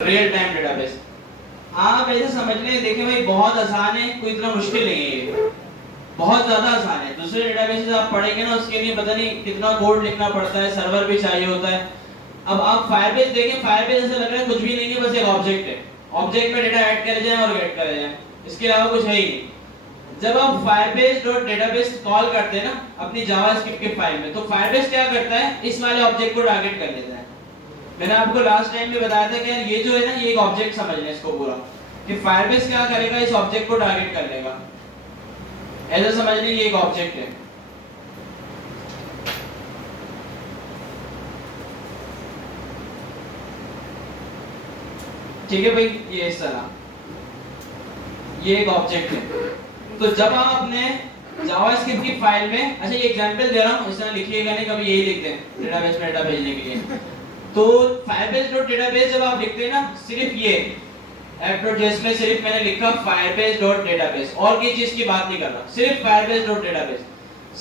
Real time database आप ऐसे समझ लें, देखिए भाई बहुत आसान है, कोई इतना मुश्किल नहीं है ये, बहुत ज्यादा आसान है। दूसरे डेटाबेसेस आप पढ़ेंगे ना, उसके लिए पता नहीं कितना कोड लिखना पड़ता है, सर्वर भी चाहिए होता है। अब आप फायरबेस देखें, फायरबेस ऐसा लग रहा है कुछ भी नहीं है, बस एक ऑब्जेक्ट है। ऑब्जेक्ट में डेटा ऐड करे जाए और गेट करे जाए, इसके अलावा कुछ है ही नहीं। जब आप फायरबेस डॉट डेटाबेस कॉल करते हैं ना अपनी जावास्क्रिप्ट के फाइल में, तो फायरबेस क्या करता है, इस वाले ऑब्जेक्ट को टारगेट कर लेता है। मैंने आपको लास्ट टाइम में बताया था कि यार ये जो है ना, ये एक ऑब्जेक्ट समझ लें इसको पूरा, कि फायरबेस क्या करेगा, इस ऑब्जेक्ट को टारगेट कर लेगा। ऐसा समझ लें ये एक ऑब्जेक्ट है। ठीक है भाई, ये इस तरह ये एक ऑब्जेक्ट है। तो जब आप अपने जावास्क्रिप्ट की फाइल में, अच्छा ये एग्जांपल दे रहा हूं, इस तरह लिखिएगा नहीं, कभी यही लिखते हैं डेटाबेस में डेटा भेजने के लिए। तो फायरबेस डॉट डेटाबेस जब आप लिखते हैं ना, सिर्फ ये app.js में सिर्फ मैंने लिखा फायरबेस डॉट डेटाबेस, और किसी चीज की बात नहीं कर रहा, सिर्फ फायरबेस डॉट डेटाबेस।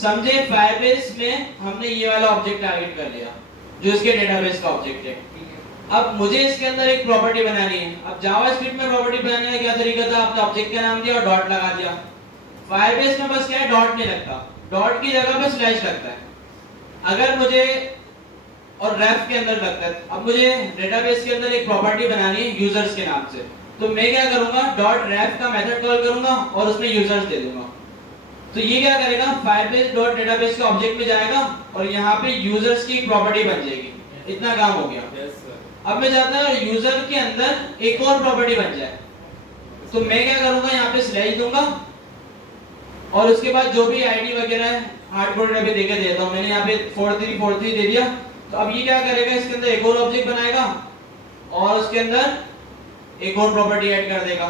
समझे, फायरबेस में हमने ये वाला ऑब्जेक्ट टारगेट कर लिया जो इसके डेटाबेस का ऑब्जेक्ट है। अब मुझे इसके अंदर एक प्रॉपर्टी बनानी है। अब जावास्क्रिप्ट में प्रॉपर्टी बनाने का क्या तरीका था, आपने ऑब्जेक्ट का नाम दिया और डॉट लगा दिया। फायरबेस में बस क्या है, डॉट नहीं लगता, डॉट की जगह पे स्लैश लगता है। अगर मुझे और रेफ के अंदर लगता है, अब मुझे डेटाबेस के अंदर एक प्रॉपर्टी बनानी है यूजर्स के नाम से, तो मैं क्या करूंगा, डॉट रेफ का मेथड कॉल करूंगा और उसमें यूजर्स दे दूंगा। तो ये क्या करेगा, फायरबेस डॉट डेटाबेस के ऑब्जेक्ट में जाएगा और यहाँ पे यूजर्स की प्रॉपर्टी बन जाएगी। इतना काम हो गया। अब मैं चाहता हूँ यूजर के अंदर एक और प्रॉपर्टी बन जाए, तो मैं क्या करूंगा, यहाँ पे स्लैश दूंगा और उसके बाद जो भी आईडी वगैरह है हार्डकोड में देके देता हूँ। मैंने यहाँ पे 4343 दे दिया। तो अब ये क्या करेगा, इसके अंदर एक और ऑब्जेक्ट बनाएगा और उसके अंदर एक और प्रॉपर्टी ऐड कर देगा।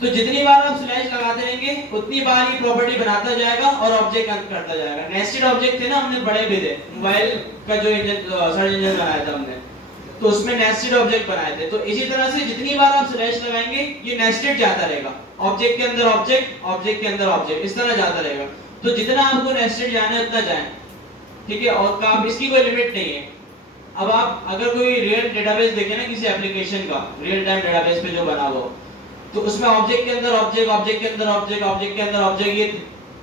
तो जितनी बार आप स्लैश लगाते रहेंगे उतनी बार ये प्रॉपर्टी बनाता जाएगा और ऑब्जेक्ट अंत करता जाएगा। नेस्टेड ऑब्जेक्ट थे ना हमने बड़े भी थे, मोबाइल का जो सर्च इंजन बनाया था हमने, तो उसमें नेस्टेड ऑब्जेक्ट बनाए थे। तो इसी तरह से जितनी बार आप स्लैश लगाएंगे ये नेस्टेड जाता रहेगा, ऑब्जेक्ट के अंदर ऑब्जेक्ट, ऑब्जेक्ट के अंदर ऑब्जेक्ट, इस तरह जाता रहेगा। तो जितना आपको नेस्टेड जाना है उतना जाए, ठीक है, और काम इसकी कोई लिमिट नहीं है। अब आप अगर कोई रियल डेटाबेस देखें ना किसी एप्लीकेशन का, रियल टाइम डेटाबेस पे जो बना हुआ, तो उसमें ऑब्जेक्ट के अंदर ऑब्जेक्ट, ऑब्जेक्ट के अंदर ऑब्जेक्ट, ऑब्जेक्ट के अंदर ऑब्जेक्ट, ये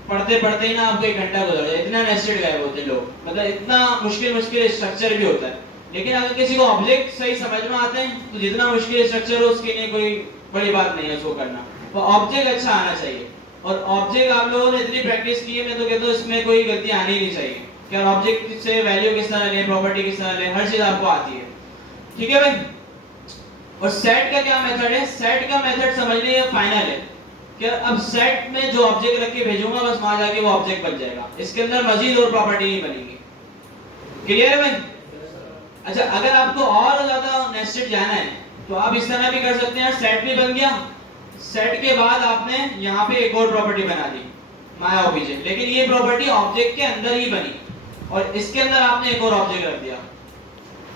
पढ़ते पढ़ते ही ना आपको 1 घंटा गुजर जाए, इतना नेस्टेड गए होते लोग, मतलब इतना मुश्किल स्ट्रक्चर भी होता है। लेकिन अगर किसी को ऑब्जेक्ट सही समझ में आते हैं तो जितना मुश्किल स्ट्रक्चर हो उसके लिए कोई बड़ी बात नहीं है उसको करना। तो ऑब्जेक्ट अच्छा आना चाहिए, और ऑब्जेक्ट आप लोगों ने इतनी प्रैक्टिस की है, मैं तो कहता हूँ इसमें कोई गलती आनी ही नहीं चाहिए कि ऑब्जेक्ट से वैल्यू किस तरह लें, प्रॉपर्टी किस तरह लें, हर चीज आपको आती है। ठीक है भाई। और सेट का क्या मेथड है, सेट का मेथड समझ लीजिए फाइनल है कि अब सेट में जो ऑब्जेक्ट रख के भेजूंगा बस वहां जाके वो ऑब्जेक्ट बन जाएगा, इसके अंदर मजीद और प्रॉपर्टी नहीं बनेगी। क्लियर है भाई। अच्छा, अगर आपको और ज्यादा नेस्टेड जाना है तो आप इस तरह भी कर सकते हैं, सेट भी बन गया, सेट के बाद आपने यहाँ पे एक और प्रॉपर्टी बना दी माय ऑब्जेक्ट, लेकिन ये प्रॉपर्टी ऑब्जेक्ट के अंदर ही बनी और इसके अंदर आपने एक और ऑब्जेक्ट रख दिया,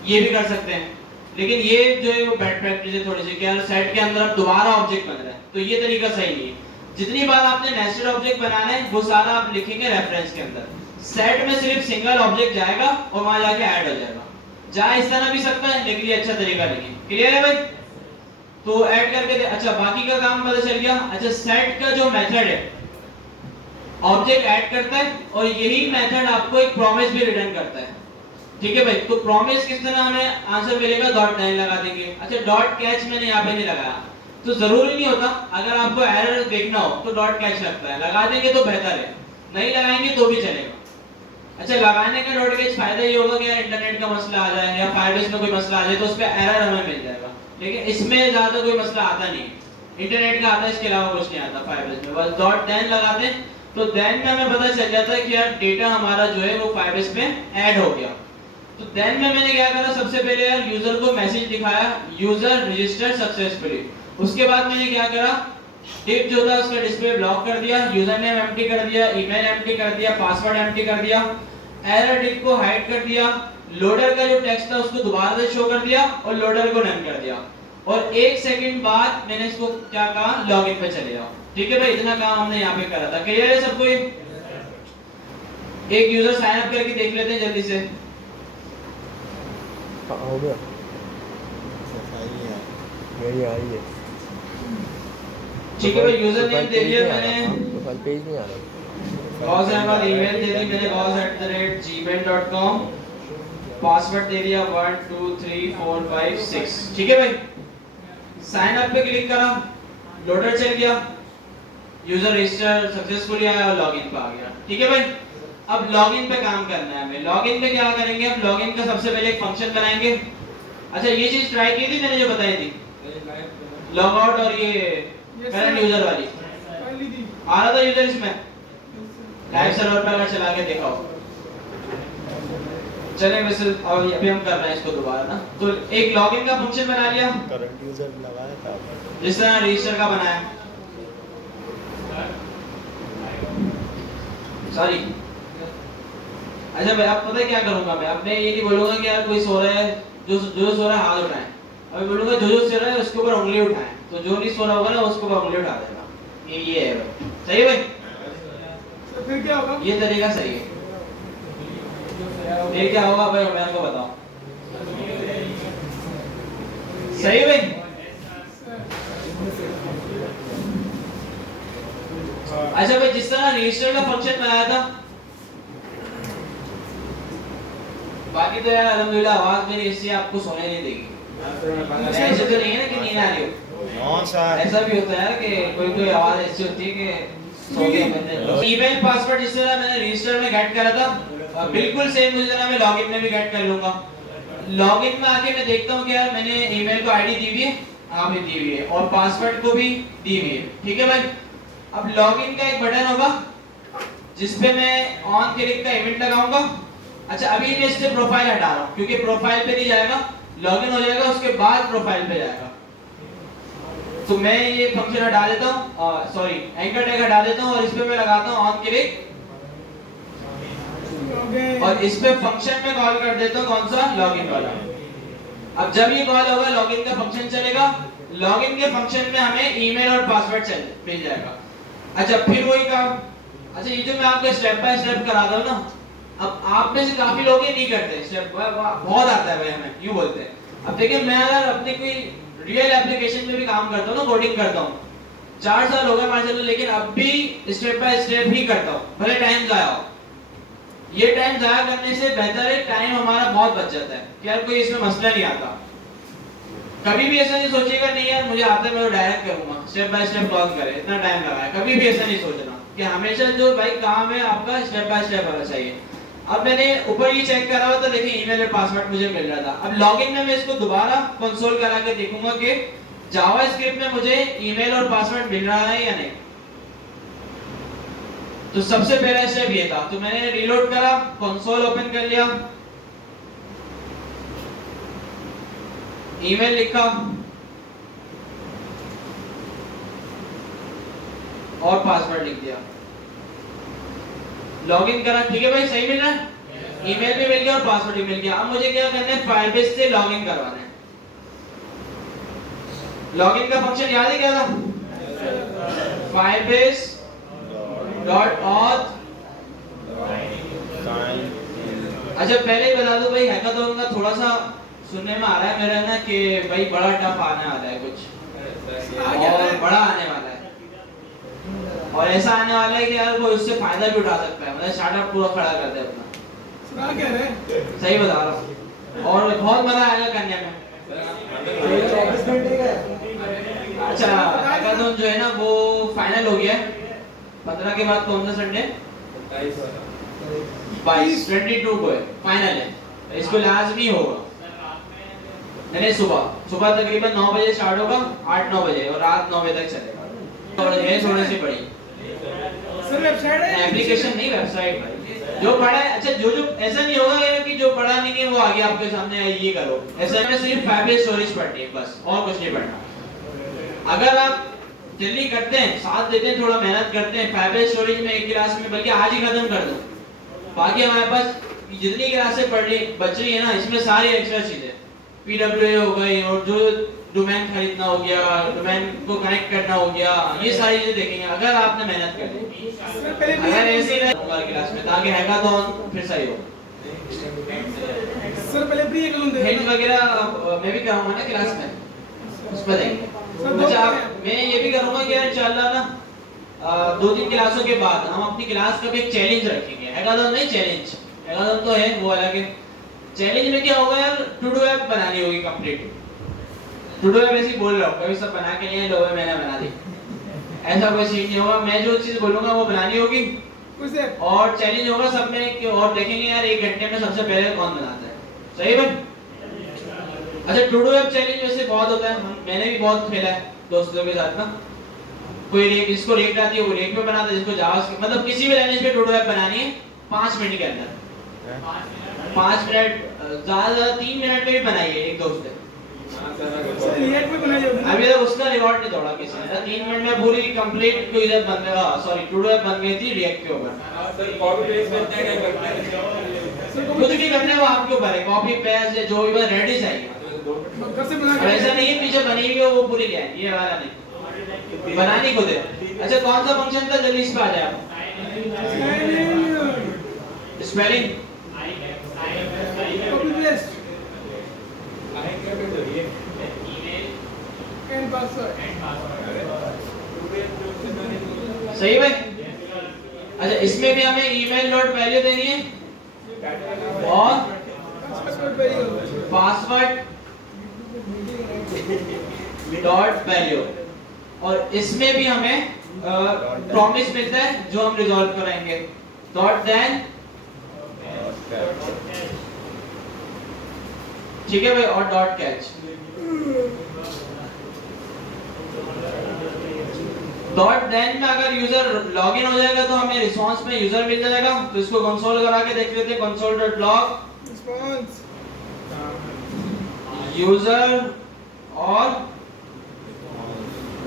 ये भी कर सकते हैं। लेकिन ये जो है वो बैड प्रैक्टिस है थोड़ी सी, कि यार सेट के अंदर अब दोबारा ऑब्जेक्ट बन रहा है, तो ये तरीका सही नहीं है। जितनी बार आपने नेस्टेड ऑब्जेक्ट बनाना है वो सारा आप लिखेंगे रेफरेंस के अंदर, सेट में सिर्फ सिंगल ऑब्जेक्ट जाएगा और वहां जाके ऐड हो जाएगा। जा इस तरह भी सकता है लेकिन ये अच्छा तरीका नहीं है। क्लियर है भाई। तो ऐड करके अच्छा बाकी का काम पता चल गया। अच्छा, सेट का जो मेथड है ऑब्जेक्ट ऐड करता है और यही मेथड आपको एक प्रॉमिस भी रिटर्न करता है। ठीक है भाई। तो प्रॉमिस किस तरह हमें आंसर मिलेगा, डॉट लाइन लगा देंगे। अच्छा, डॉट कैच मैंने यहाँ पे नहीं लगाया, तो जरूरी नहीं होता, अगर आपको एरर देखना हो तो डॉट कैच लगता है, लगा देंगे तो बेहतर है, नहीं लगाएंगे तो भी चलेगा। अच्छा, लगाने का डॉट कैच फायदा ये होगा कि यार इंटरनेट का मसला आ जाए या फायरबेस में कोई मसला आ जाए तो उस पे एरर हमें मिल जाएगा, लेकिन इसमें ज्यादा कोई मसला आता नहीं है। इंटरनेट का आता है, इसके अलावा कुछ नहीं आता फायरबेस में। बस डॉट देन लगाते हैं तो देन में हमें पता चल जाता है कि यार डेटा हमारा जो है वो फायरबेस में ऐड हो गया। तो देन में मैंने क्या करा, सबसे पहले यार यूजर को मैसेज दिखाया, यूजर रजिस्टर्ड सक्सेसफुली। उसके बाद मैंने क्या करा, डिफ जो था उसका डिस्प्ले ब्लॉक कर दिया, यूजर नेम एम्प्टी कर दिया, ईमेल एम्प्टी कर दिया, पासवर्ड एम्प्टी कर दिया, एरर डिफ को हाइड कर दिया, लोडर का जो टेक्स्ट था उसको दोबारा से शो कर दिया और लोडर को नन कर दिया। और 1 सेकंड बाद मैंने इसको क्या कहा, लॉगिन पे चले जाओ। ठीक है भाई, इतना काम हमने यहाँ पे करा था। क्लियर है सबको। एक यूजर साइन अप करके देख लेते हैं जल्दी से। हो गया। मेरी आ रही है। ठीक है भाई, यूजर नेम दे दिया मैंने, प्रोफाइल पेज नहीं आ रहा। गॉस अहमद, ईमेल दे दी मैंने gauss@gmail.com, पासवर्ड दे दिया 1 2 3 4 5 6। ठीक है भाई, साइन अप पे क्लिक करा, लोडर चल गया, यूजर रजिस्टर सक्सेसफुली आया और लॉगिन पे आ गया। ठीक है भाई, अब लॉगिन पे काम करना है हमें। लॉगिन पे क्या करेंगे, अब लॉगिन का सबसे पहले एक फंक्शन बनाएंगे। अच्छा, ये चीज ट्राई की थी मैंने जो बताई थी, लॉग आउट और ये करंट यूजर वाली आ रहा था यूजर इसमें, लाइव सर्वर पे अगर चला के देखा हो। चले वैसे अभी हम कर रहे हैं इसको दोबारा ना। तो एक लॉगिन का फंक्शन बना लिया, करंट यूजर लगाया था जिस तरह रजिस्टर का बनाया, सॉरी। अच्छा भाई, अब पता है क्या करूंगा मैं, अब मैं ये नहीं बोलूंगा कि यार कोई सो रहा है, जो सो रहा है हाथ उठाएं। अभी बोलूंगा जो सो रहा है उसके ऊपर उंगली उठाएं, तो जो नहीं सो रहा होगा ना उसके ऊपर उंगली उठा देगा। ये है भाई, सही है भाई? तो फिर क्या होगा? ये तरीका सही है। ये क्या होगा भाई, मेरे को बताओ। सही है भाई? अच्छा भाई, जिस तरह रजिस्टर का फंक्शन बनाया था, बाकी तो यार अल्हम्दुलिल्लाह आवाज मेरी इससे आपको सोने नहीं देगी। ऐसे तो नहीं है ना कि नींद आ रही हो। नो सर, ऐसा भी होता है कि कोई आवाज ऐसी होती है कि सो गए बंदे। ईमेल पासवर्ड जिस तरह मैंने रजिस्टर में गेट करा था, बिल्कुल सेम उसी तरह मैं लॉगिन में भी गेट कर लूंगा। लॉगिन में आके मैं देखता हूं कि यार मैंने ईमेल को आईडी दी हुई है, हाँ भी दी हुई है, और पासवर्ड को भी दी हुई है। ठीक है भाई, अब लॉगिन का एक बटन होगा जिस पे मैं ऑन क्लिक का इवेंट लगाऊंगा। अच्छा, अभी मैं इससे प्रोफाइल हटा रहा हूं क्योंकि प्रोफाइल पे नहीं जाएगा, लॉगिन हो जाएगा उसके बाद प्रोफाइल पे जाएगा। तो मैं ये फंक्शन हटा देता हूं, सॉरी एंकर टैग हटा देता हूं, और इस पे मैं लगाता हूं ऑन क्लिक, और इस पे फंक्शन में कॉल कर देता हूं कौन सा, लॉगिन वाला। अब जब ये कॉल होगा लॉगिन का फंक्शन चलेगा, लॉगिन के फंक्शन में हमें ईमेल और पासवर्ड मिल जाएगा। अच्छा, फिर वही काम। अच्छा, ये जो मैं आपको स्टेप बाय स्टेप करा रहा हूं ना, अब आप में से काफी लोग ये नहीं करते, स्टेप बहुत आता है भाई हमें, यूं बोलते हैं। अब देखिए, मैं अगर अपने कोई रियल एप्लीकेशन में भी काम करता हूं ना, कोडिंग करता हूं, 4 साल हो गए माशाल्लाह, लेकिन अब भी स्टेप बाय स्टेप ही करता हूं, भले टाइम जाया हो। ये टाइम जाया करने से बेहतर है टाइम हमारा बहुत बच जाता है कि यार कोई इसमें मसला नहीं आता। कभी भी ऐसा नहीं सोचिएगा नहीं यार मुझे आता है मैं तो डायरेक्ट करूंगा, स्टेप बाय स्टेप लॉग करे, इतना टाइम लगा है, कभी भी ऐसा नहीं सोचना कि हमेशा जो भाई काम है आपका स्टेप बाय स्टेप होना चाहिए। अब मैंने ऊपर ये चेक करा हुआ था, देखिए ईमेल और पासवर्ड मुझे मिल रहा था। अब लॉगिन में मैं इसको दोबारा कंसोल करा के देखूंगा कि जावास्क्रिप्ट में मुझे ईमेल और पासवर्ड मिल रहा है या नहीं। तो सबसे पहला स्टेप ये था, तो मैंने रीलोड करा, कंसोल ओपन कर लिया, ईमेल लिखा और पासवर्ड लिख दिया, लॉगिन करा। ठीक है भाई, सही मिल रहा है, ईमेल भी मिल गया और पासवर्ड भी मिल गया। अब मुझे क्या करना है, फायरबेस से लॉगिन करवाना है। लॉगिन का फंक्शन याद है क्या था, firebase डॉट ऑथ। अच्छा, पहले ही बता दूं भाई, हैकाथॉन का थोड़ा सा सुनने में आ रहा है मेरा ना कि भाई बड़ा टफ आने वाला है कुछ, और बड़ा आने वाला है, और ऐसा आने वाला है कि यार वो उससे फायदा भी उठा सकता है, मतलब स्टार्टअप पूरा खड़ा कर दे अपना। सुना क्या रहे? सही बता रहा हूँ, और बहुत मजा आएगा करने में। अच्छा, हैकाथॉन जो है ना वो फाइनल हो गया है, 15 के बाद कौन सा संडे, 22 को है, फाइनल है, इसको लाजमी होगा। मैंने सुबह तकरीबन 9 बजे स्टार्ट होगा, 8-9 बजे, और रात 9 बजे तक चलेगा। और ये थोड़ी सी बड़ी सर वेबसाइट है, एप्लीकेशन नहीं वेबसाइट भाई, जो पढ़ा है। अच्छा, जो ऐसा नहीं होगा कि जो पढ़ा नहीं है वो आगे आपके सामने ये करो, ऐसा में सिर्फ फाइल स्टोरेज पढ़नी है बस, और कुछ नहीं पढ़ना। अगर आप जल्दी करते हैं, साथ देते हैं, थोड़ा मेहनत करते हैं, फाइल स्टोरेज में एक क्लास में बल्कि आज ही खत्म कर दो, बाकी हमारे पास जितनी क्लासें पढ़ ली बच रही है ना, इसमें सारी एक्स्ट्रा चीजें PWA हो गई, और जो डोमेन खरीदना हो गया, डोमेन को कनेक्ट करना हो गया, ये सारी चीजें देखेंगे अगर आपने मेहनत कर ली। अगर ऐसे ही रहूंगा क्लास में ताकि हैकाथॉन फिर सही हो। सर पहले प्री एग्जाम दे हिंट वगैरह मैं भी कराऊंगा ना क्लास में, उस पर देंगे। सर, अच्छा मैं ये भी करूंगा कि यार इंशाल्लाह ना 2-3 क्लासों के बाद हम अपनी क्लास का भी एक चैलेंज रखेंगे। हैकाथन नहीं, चैलेंज। हैकाथन तो है वो अलग है। चैलेंज में क्या होगा यार, टू डू ऐप बनानी होगी कंप्लीट। टू डू ऐप ऐसे ही बोल रहा हूँ, कभी सब बना के नहीं लोगों मैंने बना दी, ऐसा कोई सीन नहीं होगा। मैं जो चीज बोलूंगा वो बनानी होगी उसे और चैलेंज होगा सब में कि और देखेंगे यार 1 घंटे में सबसे पहले कौन बनाता है। सही भाई? अच्छा टू डू ऐप चैलेंज वैसे बहुत होता है, मैंने भी बहुत खेला है दोस्तों के साथ ना। कोई रेक, जिसको रेक आती है वो रेक पे बनाता है, जिसको जावास्क्रिप्ट मतलब किसी भी लैंग्वेज पे टू डू ऐप बनानी है 5 मिनट के अंदर। 5 मिनट ज्यादा 3 मिनट में भी बनाइए एक दोस्त ने। सर रिएक्ट में बनाई होगी ना? अभी तक उसका रिकॉर्ड नहीं तोड़ा किसी ने। 3 मिनट में पूरी कंप्लीट टू ऐप बन गया, सॉरी टू डू ऐप बन गई थी रिएक्ट के ऊपर। सर कॉपी पेस्ट करते हैं क्या करते हैं? सर कुछ भी करना है वो आपके ऊपर है, कॉपी पेस्ट जो भी बस रेडी चाहिए। घर से बना अब ऐसा नहीं है पीछे बनी हुई हो वो पूरी क्या है, ये वाला नहीं, बनानी खुद है। अच्छा कौन सा फंक्शन था, जल्दी इस पे आ जाए आप। Spelling copy paste and password सही भाई? अच्छा इसमें भी हमें ईमेल डॉट वैल्यू देनी है और पासवर्ड डॉट वैल्यू, और इसमें भी हमें प्रॉमिस मिलता है जो हम रिजॉल्व कराएंगे। डॉट देन, ठीक है भाई, और डॉट कैच। डॉट देन में अगर यूजर लॉगिन हो जाएगा तो हमें रिस्पांस में यूजर मिल जाएगा। तो इसको कंसोल करा के देख लेते हैं। Console dot log response user और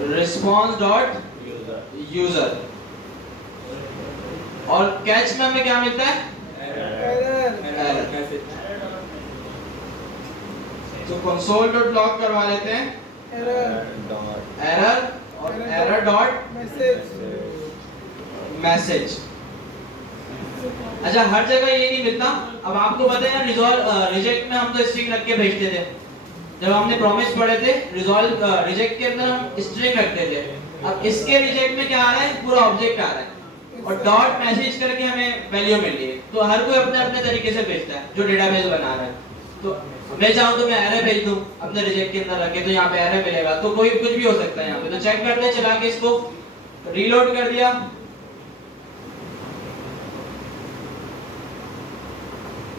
रिस्पांस डॉट यूजर, और कैच में हमें क्या मिलता है, एरर तो कंसोल डॉट लॉग करवा लेते हैं एरर और एरर डॉट मैसेज। अच्छा हर जगह ये नहीं मिलता। अब आपको पता है रिजॉल्व रिजेक्ट में हम तो स्ट्रिंग रख के भेजते थे। जब हमने प्रॉमिस पढ़े थे रिजॉल्व रिजेक्ट के अंदर हम स्ट्रिंग रखते थे। अब इसके रिजेक्ट में क्या आ रहा है, पूरा ऑब्जेक्ट आ रहा है और डॉट मैसेज करके हमें वैल्यू मिल रही है। तो हर कोई अपने अपने तरीके से भेजता है जो डेटाबेस बना रहा है। तो मैं चाहूँ तो मैं एरर भेज दूं अपने रिजेक्ट के अंदर रखे, तो यहाँ पे एरर मिलेगा। तो कोई कुछ भी हो सकता है यहाँ पे। तो चेक करते हैं, चला के इसको रीलोड कर दिया,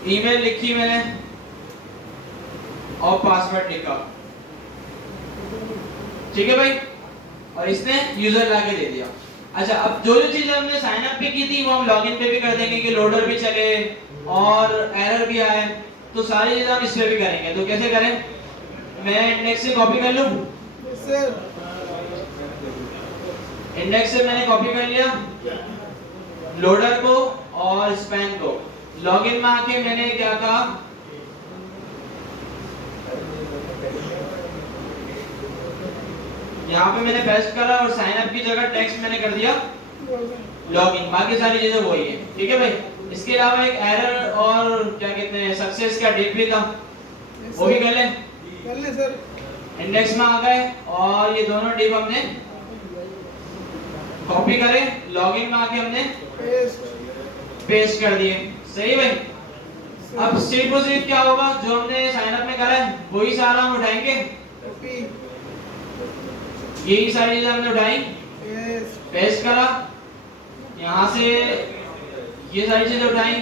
ईमेल लिखी मैंने और पासवर्ड लिखा, ठीक है भाई, और इसने यूजर लाके दे दिया। अच्छा अब जो जो चीजें हमने साइन अप पे की थी वो हम लॉगिन पे भी कर देंगे कि लोडर भी चले और एरर भी आए। तो सारी चीजें हम इस पे भी करेंगे। तो कैसे करें, मैं इंडेक्स से कॉपी कर लूं। सर इंडेक्स से मैंने कॉपी कर लिया लोडर को और स्पैन को। लॉगिन में आके मैंने क्या कहा, यहाँ पे मैंने पेस्ट करा और साइन अप की जगह टेक्स्ट मैंने कर दिया लॉगिन। बाकी सारी चीजें वही है, ठीक है भाई। इसके अलावा एक एरर और क्या कहते हैं सक्सेस का डिप भी था, वो भी कर ले सर। इंडेक्स में आ गए और ये दोनों डिप हमने कॉपी करे, लॉगिन में आके हमने पेस्ट कर दिए। सही भाई? अब स्टेट प्रोसीजर क्या होगा, जो हमने साइन अप में करा है वही सारा हम उठाएंगे। यही सारी चीजें हमने उठाई, पेस्ट करा, यहाँ से ये सारी चीजें उठाई,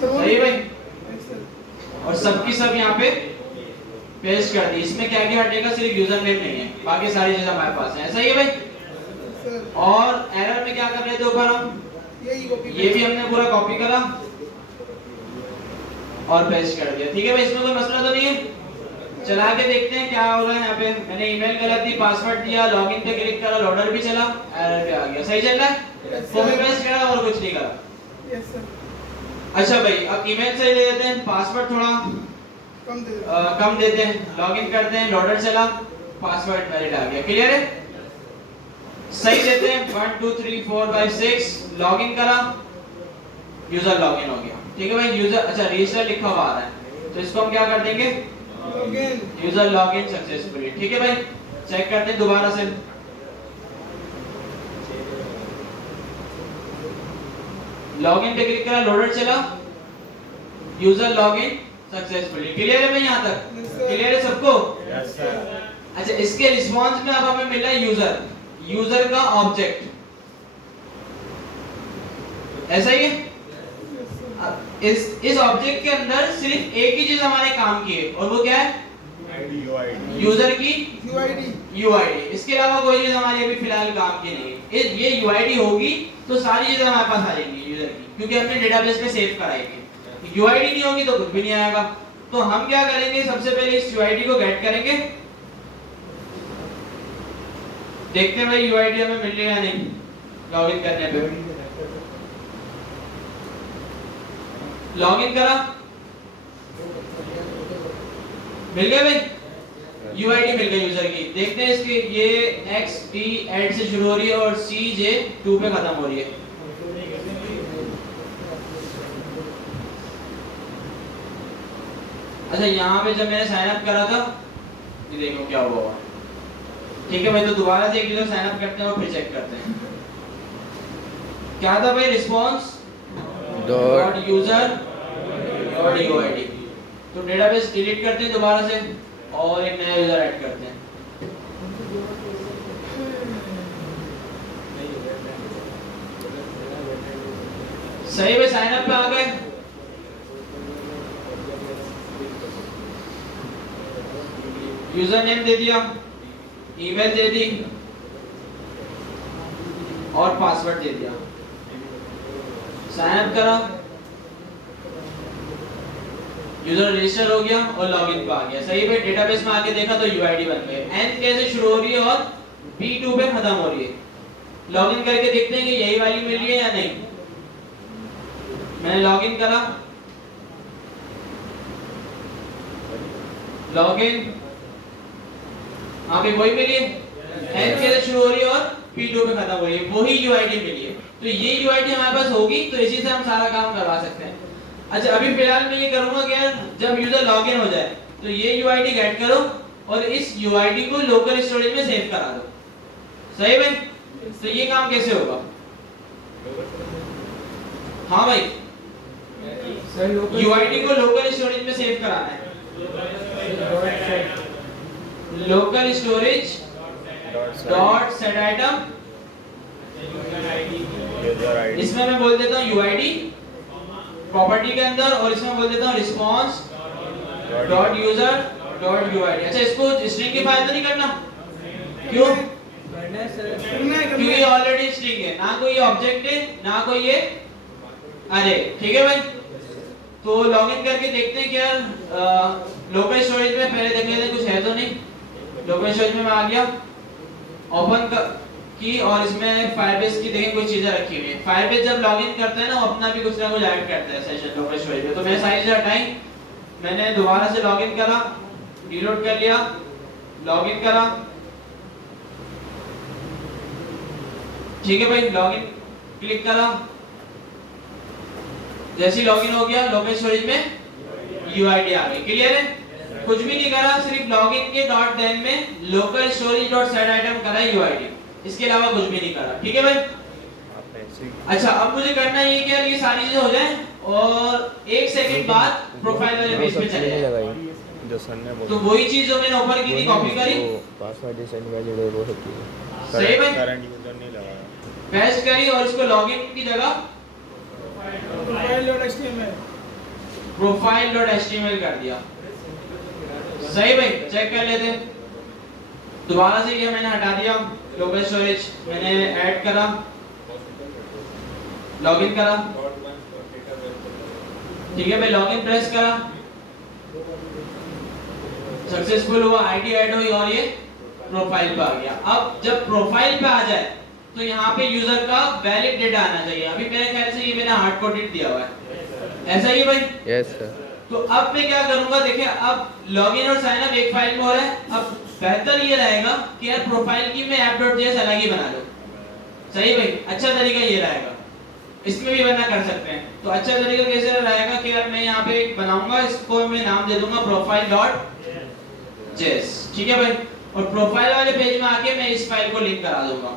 सही भाई, और सबकी सब यहाँ पे पेस्ट कर दी। इसमें क्या क्या हटेगा, सिर्फ यूजर नेम नहीं है, बाकी सारी चीजें हमारे पास है। सही है भाई? और एरर में क्या कर रहे थे ऊपर हम, ये भी हमने पूरा कॉपी करा और पेस्ट कर दिया, ठीक है भाई। इसमें कोई मसला तो नहीं है। चला के देखते हैं क्या हो रहा है। यहाँ पे मैंने ईमेल गलत दी, पासवर्ड दिया, लॉगिन पे क्लिक करा, लोडर भी चला, एरर भी आ गया। सही चल रहा है? कॉपी पेस्ट करा और कुछ नहीं करा। Yes sir. अच्छा भाई अब ईमेल सही दे देते हैं, पासवर्ड थोड़ा कम देते हैं, लॉगिन करते हैं, लोडर चला, पासवर्ड वैलिड आ गया। क्लियर है? सही देते हैं 1 2 3 4 5 6, लॉगिन करा, यूजर लॉगिन हो गया। ठीक है भाई। यूजर अच्छा रजिस्टर लिखा हुआ आ रहा है, तो इसको हम क्या कर देंगे, लॉगिन। User login successfully. ठीक है भाई, चेक करते हैं दोबारा से। लॉगिन पे क्लिक करा, लोडर चला, यूजर लॉगिन सक्सेसफुली। क्लियर है भाई यहाँ तक? क्लियर है सबको? Yes sir. अच्छा, इसके रिस्पांस में अब हमें मिला यूजर, यूजर का ऑब्जेक्ट, ऐसा ही है। अब इस ऑब्जेक्ट के अंदर सिर्फ एक ही चीज हमारे काम की है, और वो क्या है, आईडी यूआईडी। यूजर की यूआईडी। यूआईडी। इसके अलावा कोई चीज हमारी अभी फिलहाल काम की नहीं है। ये यूआईडी होगी तो सारी चीजें हमारे पास आ जाएंगी यूजर की, क्योंकि हमने डेटाबेस में सेव कराई है। यूआईडी नहीं होगी तो कुछ भी नहीं आएगा। तो हम क्या करेंगे, सबसे पहले इस यूआईडी को गेट करेंगे, देखते हैं भाई यूआईडी हमें मिल रही है या नहीं लॉगिन करने पे। लॉगिन करा, मिल गया भाई, यूआईडी मिल गई यूजर की। देखते हैं इसकी, ये XP ऐड से शुरू हो रही है और CJ 2 पे खत्म हो रही है। अच्छा, यहाँ पे जब मैंने साइन अप करा था, ये देखो क्या हुआ होगा। ठीक है भाई, तो दोबारा से एक यूजर साइन अप करते हैं और फिर चेक करते हैं क्या था भाई, response dot user dot UID. तो डेटाबेस डिलीट करते हैं दोबारा से और एक नया यूजर ऐड करते हैं। सही में साइन अप पे आ गए। यूजर नेम दे दिया, ईमेल दे दी और पासवर्ड दे दिया, साइन अप करा, यूजर रजिस्टर हो गया और लॉगिन पे आ गया। सही भाई, डेटाबेस में आके देखा तो यूआईडी बन गई। एन कैसे शुरू हो रही है और B2 पे खत्म हो रही है। लॉगिन करके देखते हैं कि यही वाली मिल रही है या नहीं। मैंने लॉगिन करा, लॉगिन, हाँ भाई वही मिली है, एन कैसे शुरू हो रही है और P2 पे खत्म हो रही है, वही यूआईडी मिली है। तो ये यूआईडी हमारे पास होगी तो इसी से हम सारा काम करवा सकते हैं। अच्छा, अभी फिलहाल मैं ये करूंगा कि यार जब यूजर लॉगिन हो जाए तो ये यूआईडी गेट करो और इस यूआईडी को लोकल स्टोरेज में सेव करा दो। सही भाई? तो ये काम कैसे होगा? हाँ भाई, यूआईडी को लोकल स्टोरेज में सेव कराना है। Local storage dot set item, इसमें मैं बोल देता हूँ यूआईडी प्रॉपर्टी के अंदर, और इसमें बोल देता हूँ response dot user dot UID. अच्छा, इसको स्ट्रिंग की फाइल तो नहीं करना, क्यों? क्योंकि ऑलरेडी स्ट्रिंग है, ना कोई ऑब्जेक्ट है ना कोई ये अरे। ठीक है भाई, तो लॉगिन करके देखते हैं क्या लोकल स्टोरेज में, पहले देख लेते हैं कुछ है तो नहीं। लोकल स्टोरेज में मैं आ गया, ओपन की और इसमें फायरबेस की देखें कुछ चीजें रखी हुई है। फायरबेस जब लॉगिन करते हैं ना, वो अपना भी कुछ ना कुछ ऐड करता है सेशन लोकल स्टोरेज में। तो मैं सारी चीजें हटाई, मैंने दोबारा से लॉगिन करा, रीलोड कर लिया, लॉगिन करा। ठीक है भाई, लॉगिन क्लिक करा, जैसे ही लॉगिन हो गया लोकल स्टोरेज में यूआईडी आ गई। क्लियर है? कुछ भी नहीं करा, सिर्फ लॉगिन के डॉट देन में local storage dot set item करा यूआईडी, इसके अलावा कुछ भी नहीं करा। ठीक है भाई? अच्छा, अब मुझे करना ये क्या, ये सारी चीजें हो जाए और 1 सेकंड बाद प्रोफाइल वाले पेज पे चले जाए। जो सर ने बोला तो वही चीज जो मैंने ऊपर की थी कॉपी करी, पासवर्ड डिसेंड वैलिड है वो होती है। सही भाई, करंट यूजर नहीं लगाया, पेस्ट करी और इसको लॉगिन की जगह प्रोफाइल.html कर दिया। सही भाई, चेक कर लेते हैं दोबारा से। ये मैंने हटा दिया, लोकल स्टोरेज मैंने ऐड करा, लॉगिन करा। ठीक है भाई, लॉगिन प्रेस करा, सक्सेसफुल हुआ, आईडी ऐड हुई और ये प्रोफाइल पे आ गया। अब जब प्रोफाइल पे आ जाए तो यहाँ पे यूजर का वैलिड डेटा आना चाहिए। अभी मेरे ख्याल से ये मैंने हार्ड कोडेड दिया हुआ है, ऐसा ही भाई? Yes sir. तो अब मैं क्या करूंगा, देखिए अब लॉगिन और साइन अप एक फाइल में हो रहा है। अब बेहतर ये रहेगा कि यार प्रोफाइल की मैं app.js अलग ही बना लूं। सही भाई, अच्छा तरीका ये रहेगा, इसमें भी वरना कर सकते हैं। तो अच्छा तरीका कैसे रहेगा कि यार मैं यहाँ पे एक बनाऊंगा, इसको मैं नाम दे दूंगा profile.js, ठीक है भाई। और प्रोफाइल वाले पेज में आके मैं इस फाइल को लिंक करा दूंगा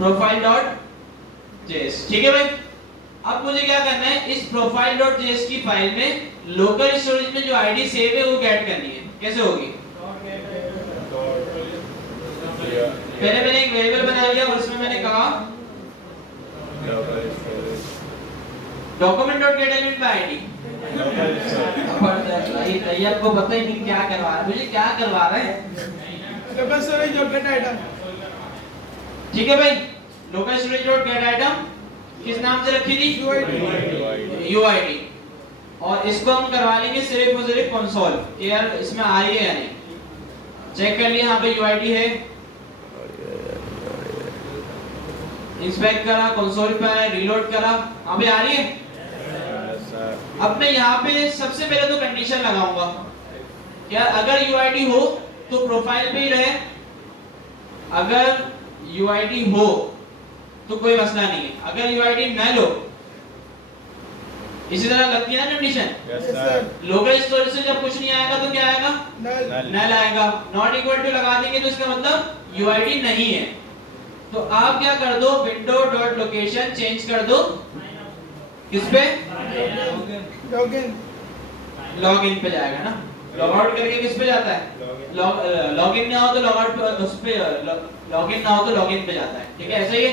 profile.js, ठीक है भाई। अब मुझे क्या करना है, इस profile.js की फाइल में लोकल स्टोरेज में जो आईडी सेव है वो गेट करनी है। कैसे होगी? पहले मैंने एक वेरिएबल बना लिया और उसमें मैंने कहा document.getElement by id। भाई तैयब को पता ही नहीं क्या करवा रहा है, मुझे क्या करवा रहा है। Local storage dot gate item, ठीक है भाई। Local storage dot gate item किस नाम से रखी थी? UID। और इसको हम करवा लेंगे सिर्फ और सिर्फ कंसोल कि यार इसमें आ रही है या नहीं। चेक कर लिया, यहाँ पे UID है, इंस्पेक्ट करा, कंसोल पे आया, रीलोड करा, अभी आ रही है। अब मैं यहाँ पे सबसे पहले तो कंडीशन लगाऊंगा कि यार अगर UID हो तो प्रोफाइल पे ही रहे, अगर UID हो तो कोई मसला नहीं है, अगर UID न लो। इसी तरह लगती है ना कंडीशन। लोकल स्टोरेज से जब कुछ नहीं आएगा तो क्या आएगा? नल आएगा। नॉट इक्वल टू लगा देंगे तो इसका मतलब UID नहीं है। तो आप क्या कर दो, window.location चेंज कर दो किस पे? लॉगिन पे जाएगा ना। लॉग आउट करके किस पे जाता है? लॉगिन ना हो तो लॉग आउट पे, उस पे लॉगिन ना हो तो लॉगिन पे जाता है, ठीक है, ऐसा ही है।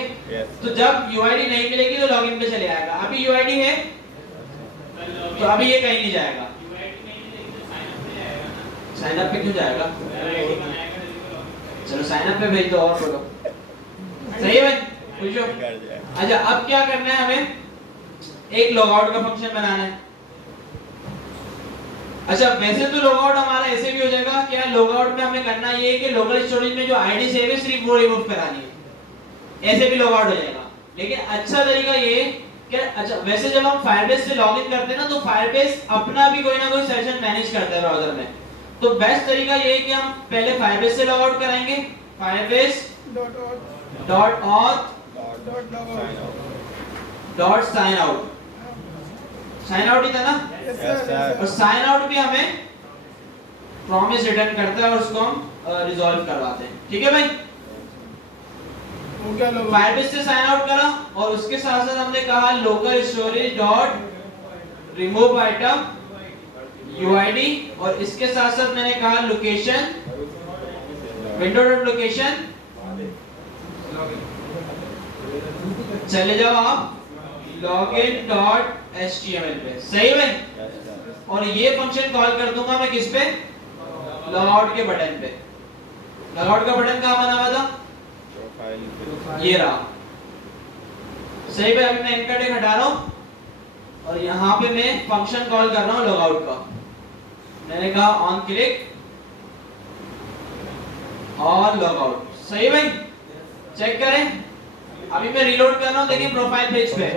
तो जब UID नहीं मिलेगी तो लॉगिन पे चले आएगा। अभी UID है तो अभी ये कहीं नहीं जाएगा। साइन अप पे क्यों जाएगा? चलो साइन अप पे भेज दो और बोलो, सही है भाई, पूछो। अच्छा अब क्या करना है, हमें एक लॉगआउट का फंक्शन बनाना है। अच्छा वैसे तो लॉगआउट हमारा ऐसे भी हो जाएगा कि यार लॉगआउट में हमें करना ये है कि लोकल स्टोरेज में जो आईडी सेव है सिर्फ वो रिमूव करानी है, ऐसे भी लॉगआउट हो जाएगा। लेकिन अच्छा तरीका ये कि अच्छा वैसे जब हम फायरबेस से लॉगिन करते हैं ना तो फायरबेस अपना भी कोई ना कोई सेशन मैनेज करता है ब्राउज़र में। तो बेस्ट तरीका ये है कि हम पहले फायरबेस से लॉग आउट कराएंगे, firebase.auth.sign out ही था ना। और साइन आउट भी हमें प्रॉमिस रिटर्न करता है और उसको हम रिजॉल्व करवाते हैं, ठीक है भाई। फायरबेस से साइन आउट करा और उसके साथ साथ हमने कहा local storage dot remove item UID और इसके साथ साथ मैंने कहा लोकेशन window.location। चले जाओ आप login.html पे, सही भाई। और ये फंक्शन कॉल कर दूंगा मैं किस पे? लॉगआउट के बटन पे। लॉगआउट का बटन कहाँ बना हुआ था? ये रहा, सही भाई। अभी मैं इनका टेक हटा रहा हूँ और यहाँ पे मैं फंक्शन कॉल कर रहा हूँ लॉगआउट का। मैंने कहा ऑन क्लिक और लॉगआउट, सही भाई। चेक करें, अभी मैं रीलोड कर रहा हूँ, देखिए प्रोफाइल पेज पे,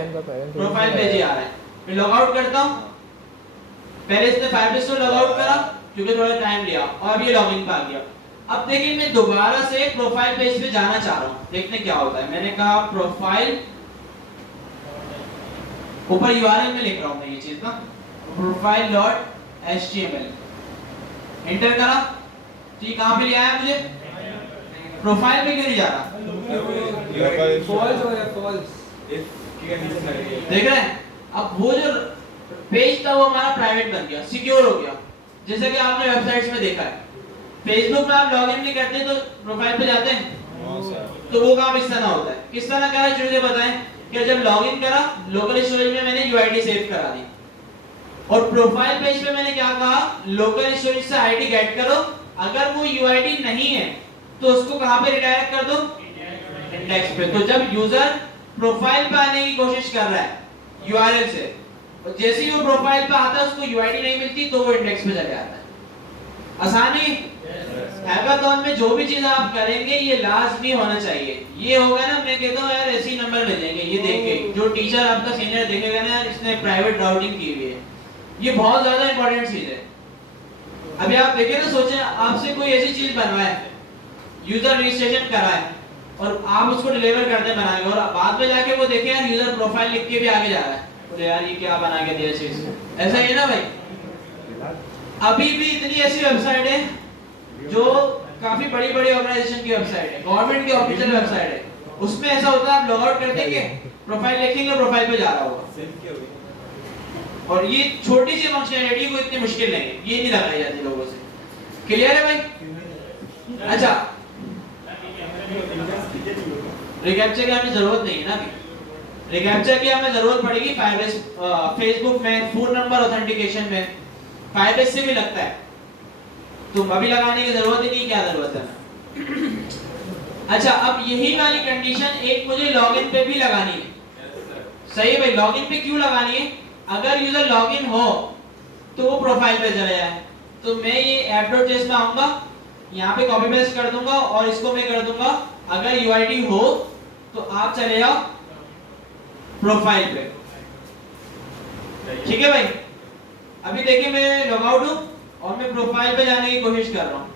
प्रोफाइल पेज ही आ रहा है। मैं लॉगआउट करता हूँ, पहले इसने फायरबेस से लॉगआउट करा क्योंकि थोड़ा टाइम लिया और अब ये लॉगिन पे आ गया। अब देखिए मैं दोबारा से प्रोफाइल पेज पे जाना चाह रहा हूँ, देखने क्या होता है। मैंने कहा प्रोफाइल, ऊपर URL में लिख रहा हूँ मैं ये चीज ना, profile.html एंटर करा तो ये कहाँ पे ले आया मुझे? प्रोफाइल पे क्यों नहीं जा रहा? फॉल्स हो या फॉल्स, देख रहे हैं? अब वो जो पेज था वो हमारा प्राइवेट बन गया, सिक्योर हो गया। जैसे कि आपने वेबसाइट्स में देखा है, फेसबुक में आप लॉगिन नहीं करते तो प्रोफाइल पे जाते हैं, तो वो काम इस तरह होता है। किस तरह करा चीजें बताएं कि जब लॉगिन करा लोकल स्टोरेज में मैंने UID सेव करा दी और प्रोफाइल पेज पे मैंने क्या कहा, लोकल स्टोरेज से आईडी गेट करो, अगर वो UID नहीं है तो उसको कहां पे रिडायरेक्ट कर दो? इंडेक्स पे। तो जब यूजर प्रोफाइल पे आने की कोशिश कर रहा है URL से, और जैसे ही वो प्रोफाइल पे आता है उसको UID नहीं मिलती तो वो इंडेक्स पे चले आता है। आसानी। हैकाथॉन में जो भी चीज आप करेंगे ये लाजमी होना चाहिए। ये होगा ना, मैं कहता हूँ यार ऐसे ही नंबर मिलेंगे, ये देख के जो टीचर आपका सीनियर देखेगा ना यार इसने प्राइवेट राउटिंग की हुई है, ये बहुत ज्यादा इंपॉर्टेंट चीज है। अभी आप देखें ना, सोचें आपसे कोई ऐसी चीज बनवाए, यूजर रजिस्ट्रेशन कराए और आप उसको डिलीवर करते बनाएंगे और बाद में जाके वो देखें यार यूजर प्रोफाइल लिख के भी आगे जा रहा है, बोले यार ये क्या बना के दिया चीज, ऐसा ही है ना भाई। अभी भी इतनी ऐसी वेबसाइट है जो काफी बड़ी बड़ी ऑर्गेनाइजेशन की वेबसाइट है, गवर्नमेंट की ऑफिशियल वेबसाइट है, उसमें ऐसा होता है आप लॉग आउट कर देंगे, प्रोफाइल लिखेंगे, प्रोफाइल पे जा रहा होगा। और ये छोटी सी फंक्शनैलिटी को इतनी मुश्किल नहीं है, ये नहीं लगाई जाती लोगों से। क्लियर है भाई? अच्छा, रिकैप्चर की हमें जरूरत नहीं है ना अभी। रिकैप्चर की हमें जरूरत पड़ेगी फायरबेस, फेसबुक में फोन नंबर ऑथेंटिकेशन में, फायरबेस से भी लगता है, तो अभी लगाने की जरूरत ही नहीं, क्या जरूरत है। अच्छा, अब यही वाली कंडीशन एक मुझे लॉगिन पे भी लगानी है। सही है भाई, लॉगिन पे क्यों लगानी है? अगर यूजर लॉगिन हो तो वो प्रोफाइल पे चले जाए, तो मैं ये app.js में आऊंगा, यहाँ पे कॉपी पेस्ट कर दूंगा और इसको मैं कर दूंगा अगर UID हो तो आप चले जाओ प्रोफाइल पे। ठीक है भाई, अभी देखिए मैं लॉग आउट हूं और मैं प्रोफाइल पे जाने की कोशिश कर रहा हूं,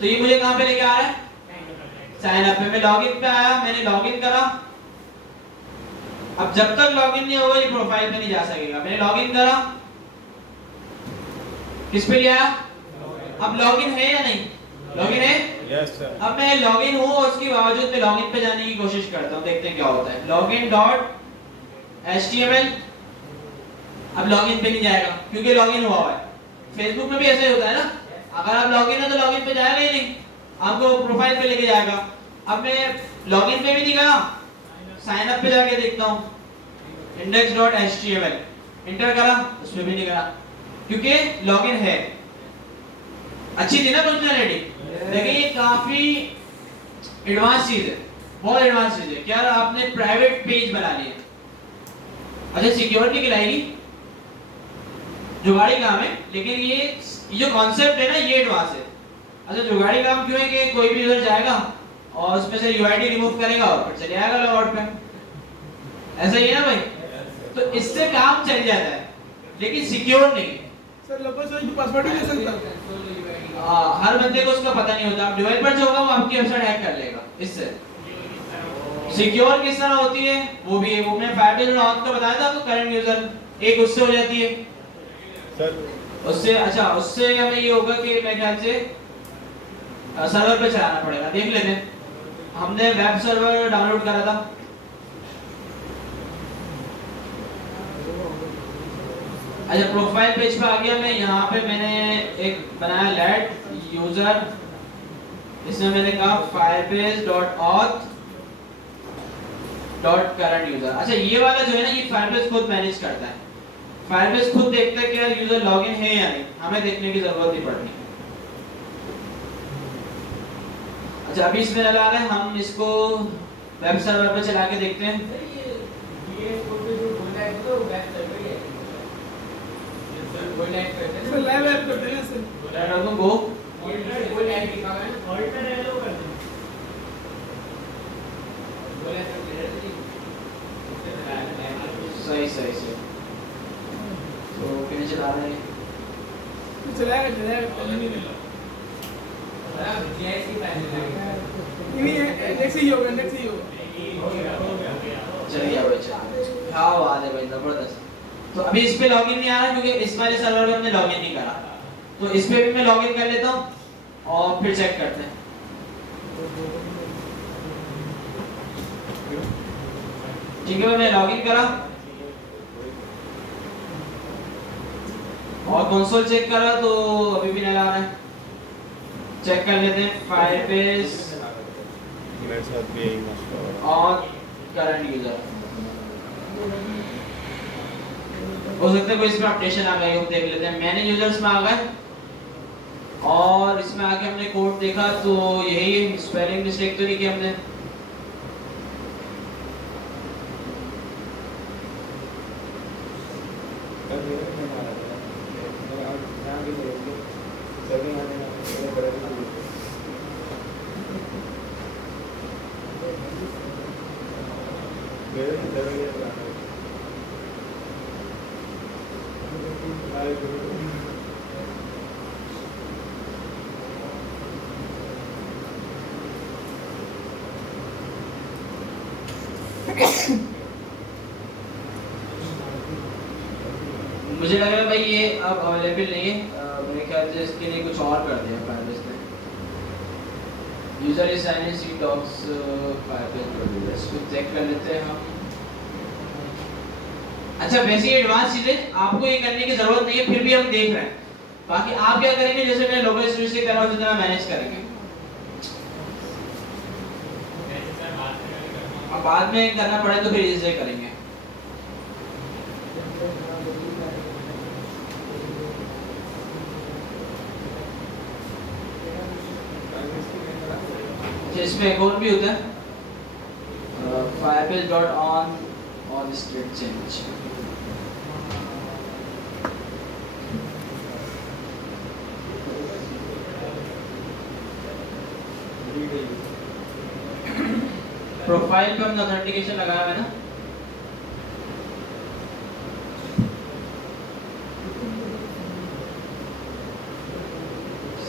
तो ये मुझे कहां पे लेके आ रहा है? साइन अप पे। मैं लॉगिन पे आया, मैंने लॉगिन करा। अब जब तक लॉगिन नहीं होगा ये प्रोफाइल पे नहीं जा सकेगा। मैंने लॉगिन करा, किस पे लिया? अब लॉगिन है या नहीं? लॉगिन है? Yes sir. अब मैं लॉगिन हूं और उसके बावजूद मैं लॉगिन पे जाने की कोशिश करता हूं, देखते हैं क्या होता है। लॉगिन डॉट HTML, अब लॉगिन पे नहीं जाएगा क्योंकि लॉगिन हुआ है। फेसबुक में भी ऐसा ही होता है ना, अगर आप लॉगिन है तो लॉगिन पे जाएगा ही नहीं, आपको प्रोफाइल पे लेके जाएगा। अब मैं लॉगिन पे भी नहीं गया, साइन अप पे जाके देखता हूं index.html, इंटर करा, उसमें भी नहीं करा क्योंकि लॉगिन है। अच्छी थी ना फंक्शनैलिटी? देखिए ये काफी एडवांस चीज है, बहुत एडवांस चीज है। क्या आपने प्राइवेट पेज बना लिया, अच्छा सिक्योरिटी गिराएगी, जुगाड़ी काम है, लेकिन ये जो कॉन्सेप्ट है ना ये एडवांस है। अच्छा, जुगाड़ी काम क्यों है कि कोई भी यूजर जाएगा और उसमें से UID रिमूव करेगा और फिर चले आएगा लॉग आउट पे, ऐसा ही है ना भाई? तो इससे काम चल जाता है लेकिन सिक्योर नहीं है। सर लगभग सर पासवर्ड ही दे सकता हर बंदे को उसका पता नहीं होता। अब डेवलपर जो होगा वो आपकी वेबसाइट हैक कर लेगा। इससे सिक्योर किस तरह होती है वो भी है, वो मैं फायरबेस में ऑन का बताया था आपको। करंट यूजर एक उससे हो जाती है सर उससे। अच्छा, उससे हमें ये होगा कि मैं ख्याल से सर्वर पे चलाना पड़ेगा, देख लेते हैं। हमने वेब सर्वर डाउनलोड करा था, अच्छा प्रोफाइल पेज पे आ गया मैं। यहाँ पे मैंने एक बनाया लेट यूजर, इसमें मैंने कहा firebase.auth.current यूजर। अच्छा, ये वाला जो है ना ये फायरबेस खुद मैनेज करता है, फायरबेस खुद देखता है कि यार यूजर लॉगिन है या नहीं, हमें देखने की जरूरत नहीं पड़ती। अच्छा, अभी इसमें लगा रहे हैं, हम इसको वेब सर्वर पे चला के देखते हैं। सर लाइव ऐप करते हैं सर। गो सही सही सही, तो कितने चला रहे हैं? चलाएगा इंडेक्स ही होगा, इंडेक्स ही होगा। चल गया भाई, चल क्या बात है भाई, जबरदस्त। तो अभी इस पे लॉगिन नहीं आ रहा क्योंकि इस वाले सर्वर पे हमने लॉगिन नहीं करा, तो इस पे भी मैं लॉगिन कर लेता हूँ और फिर चेक करते हैं। ठीक है, मैंने लॉगिन करा और कंसोल चेक करा तो अभी भी नहीं आ रहा है। चेक कर लेते हैं फायरबेस मेरे साथ भी यही मसला है। और करंट यूजर, हो सकता है कोई इसमें अपडेशन आ गई हो, देख लेते हैं। मैंने यूजर्स में आ गए और इसमें आके हमने कोड देखा तो यही स्पेलिंग मिस्टेक तो नहीं की हमने। भाई ये अब अवेलेबल नहीं है, मेरे ख्याल से इसके लिए कुछ और कर दिया फायरबेस ने। User is sign in see docs Firebase producer, इसको चेक कर लेते हैं हम। अच्छा वैसे एडवांस चीजें आपको ये करने की जरूरत नहीं है, फिर भी हम देख रहे हैं। बाकी आप क्या करेंगे, जैसे मैं लोकल स्टोरेज से कर रहा हूं जितना मैनेज करेंगे, अब बाद में करना पड़े तो फिर इसे करेंगे। इसमें एक और भी होता है Firebase dot on state change. Profile पे हमने ऑथेंटिकेशन लगाया है ना,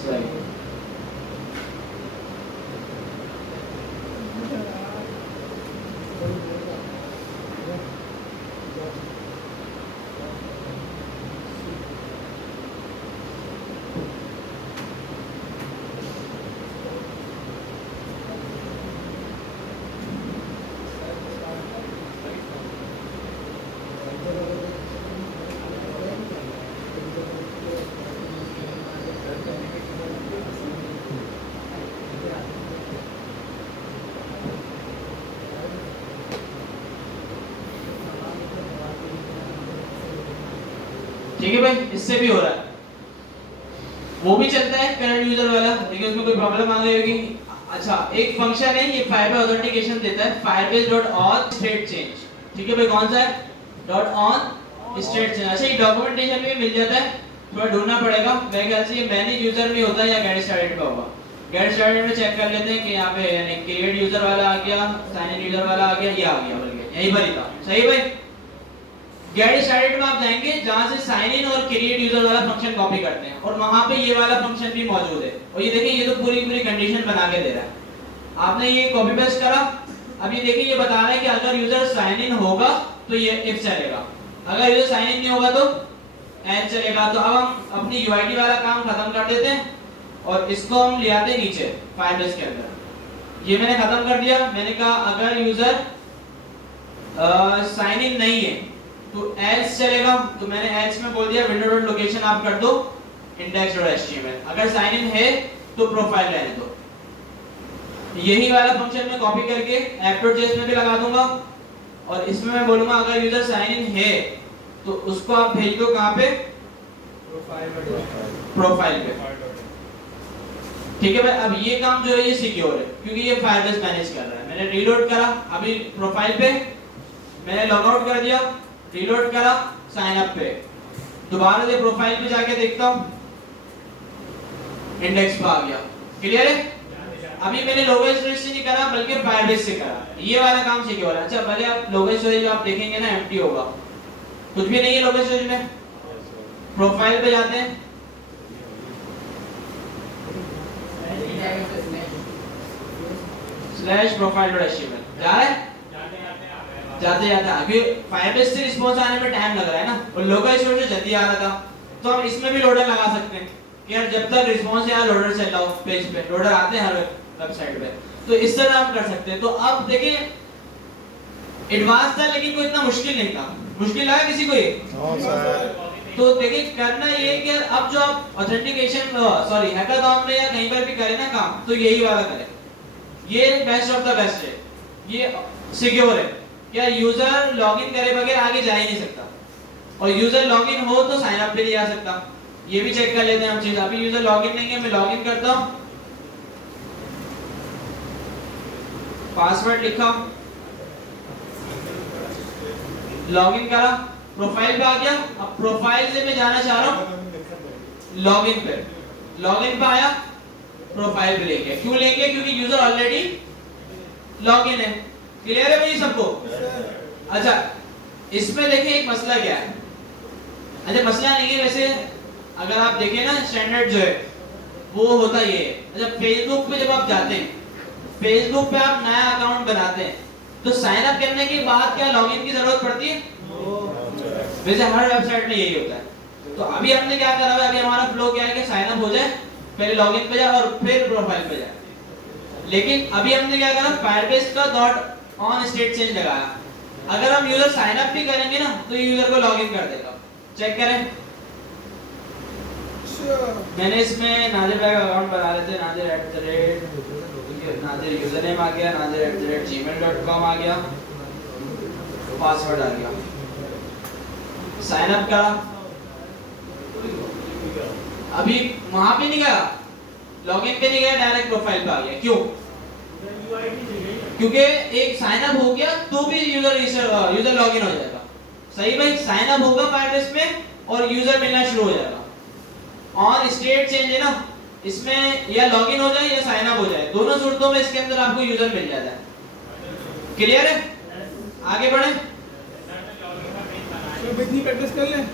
सही। ठीक है भाई, इससे भी हो रहा है, वो भी चलता है करंट यूजर वाला, लेकिन उसमें कोई प्रॉब्लम आ गई होगी। अच्छा एक फंक्शन है ये फायरबेस ऑथेंटिकेशन देता है, Firebase dot on state change. ठीक है भाई, कौन सा है, डॉट ऑन स्टेट चेंज। अच्छा ये डॉक्यूमेंटेशन में मिल जाता है, थोड़ा ढूंढना पड़ेगा, मेरे ख्याल से ये मैनेज यूजर में होता है या गेट स्टार्टेड पे होगा। गेट स्टार्टेड में चेक कर लेते हैं कि यहाँ पे यानी क्रिएट यूजर वाला आ गया, साइन इन यूजर वाला आ गया, ये आ गया, बल्कि यही पर ही था। सही भाई, गेट स्टार्टेड में आप जाएंगे जहां से साइन इन और क्रिएट यूजर वाला फंक्शन कॉपी करते हैं, और वहां पे ये वाला फंक्शन भी मौजूद है। और ये देखिए ये तो पूरी पूरी कंडीशन बना के दे रहा है, आपने ये कॉपी पेस्ट करा। अब ये देखिए ये बता रहा है कि अगर यूजर साइन इन होगा तो ये इफ चलेगा, अगर यूजर साइन इन नहीं होगा तो एल्स चलेगा। तो अब हम अपनी यूआईडी वाला काम खत्म कर देते हैं और इसको हम ले आते हैं नीचे फायरबेस के अंदर। ये मैंने खत्म कर दिया, मैंने कहा अगर यूजर साइन इन नहीं है तो एल्स चलेगा, तो मैंने एल्स में बोल दिया विंडो डॉट लोकेशन आप कर दो index.html, अगर साइन इन है तो प्रोफाइल रहने दो। यही वाला फंक्शन मैं कॉपी करके app.js में भी लगा दूंगा, और इसमें मैं बोलूंगा अगर यूजर साइन इन है तो उसको आप भेज दो कहां पे, प्रोफाइल पे। ठीक है भाई, अब ये काम जो है ये सिक्योर है क्योंकि ये फायरबेस मैनेज कर रहा है। मैंने रीलोड करा, अभी प्रोफाइल पे मैंने लॉग आउट कर दिया, रीलोड करा साइन अप पे, दोबारा से प्रोफाइल पे जाके देखता हूं इंडेक्स पे आ गया। क्लियर है, अभी मैंने लोकल स्टोरेज से नहीं करा बल्कि फायरबेस से करा, ये वाला काम सिक्योर है। अच्छा भले आप लोकल स्टोरेज आप देखेंगे ना एम्प्टी होगा, कुछ भी नहीं है लोकल स्टोरेज में। प्रोफाइल पे जाते हैं, स्लैश प्रोफाइल डॉट एचटीएमएल जा रहा है, जाते जाते अभी फायरबेस से रिस्पांस आने में टाइम लग रहा है ना, और लोकल स्टोरेज से जल्दी आ रहा था। तो हम इसमें भी लोडर लगा सकते हैं कि यार जब तक रिस्पांस या लोडर चल रहा हो पेज पे, लोडर आते हैं हर वेबसाइट पे, तो इस तरह हम कर सकते हैं। तो अब देखिए एडवांस था लेकिन कोई इतना मुश्किल नहीं था। मुश्किल लगा किसी को ये? तो देखिए करना ये है कि अब जो आप ऑथेंटिकेशन सॉरी हैकाथॉन में या कहीं पर भी करें ना काम, तो यही वाला करें, ये बेस्ट ऑफ द बेस्ट है, ये सिक्योर है। क्या यूजर लॉगिन करे बगैर आगे जा ही नहीं सकता, और यूजर लॉगिन हो तो साइन अप भी नहीं जा सकता। ये भी चेक कर लेते हैं हम चीज। अभी यूजर लॉगिन नहीं है, मैं लॉगिन करता हूं, पासवर्ड लिखा, लॉगिन करा, प्रोफाइल पे आ गया। अब प्रोफाइल से मैं जाना चाह रहा हूं लॉगिन पे, लॉगिन पे आया, प्रोफाइल पे ले गया। क्यों ले गया? क्योंकि यूजर ऑलरेडी लॉगिन है। क्लियर है भाई सबको? अच्छा इसमें देखिए एक मसला क्या है, अच्छा मसला नहीं है वैसे, अगर आप देखें ना स्टैंडर्ड जो है वो होता ये है। अच्छा फेसबुक पे जब आप जाते हैं, फेसबुक पे आप नया अकाउंट बनाते हैं, तो साइन अप करने के बाद क्या लॉगिन की जरूरत पड़ती है? वैसे हर वेबसाइट में यही होता है। तो अभी हमने क्या करा है, अभी हमारा फ्लो क्या है कि साइन अप हो जाए, पहले लॉगिन पे जाए और फिर प्रोफाइल पे जाए। लेकिन अभी हमने क्या करा, फायरबेस का डॉट ऑन स्टेट चेंज लगाया। अगर हम यूजर साइन अप भी करेंगे ना तो यूजर को लॉगिन कर देगा। चेक करें, मैंने इसमें नादिर भाई का अकाउंट बना लेते हैं, नादिर यूजर नेम आ गया, nadir@gmail.com आ गया, पासवर्ड आ गया, साइन अप करा। अभी वहां पे नहीं गया, लॉगिन पे नहीं गया, डायरेक्ट प्रोफाइल पे आ गया। क्यों? क्योंकि एक साइन अप हो गया तो भी यूजर लॉगिन हो जाएगा। सही भाई, साइन अप होगा फायरबेस में और यूजर मिलना शुरू हो जाएगा। ऑन स्टेट चेंज है ना, इसमें या लॉगिन हो जाए या साइन अप हो जाए, दोनों सूरतों में इसके अंदर आपको यूजर मिल जाता है। क्लियर है? आगे बढ़े। बिजली प्रैक्टिस कर लें।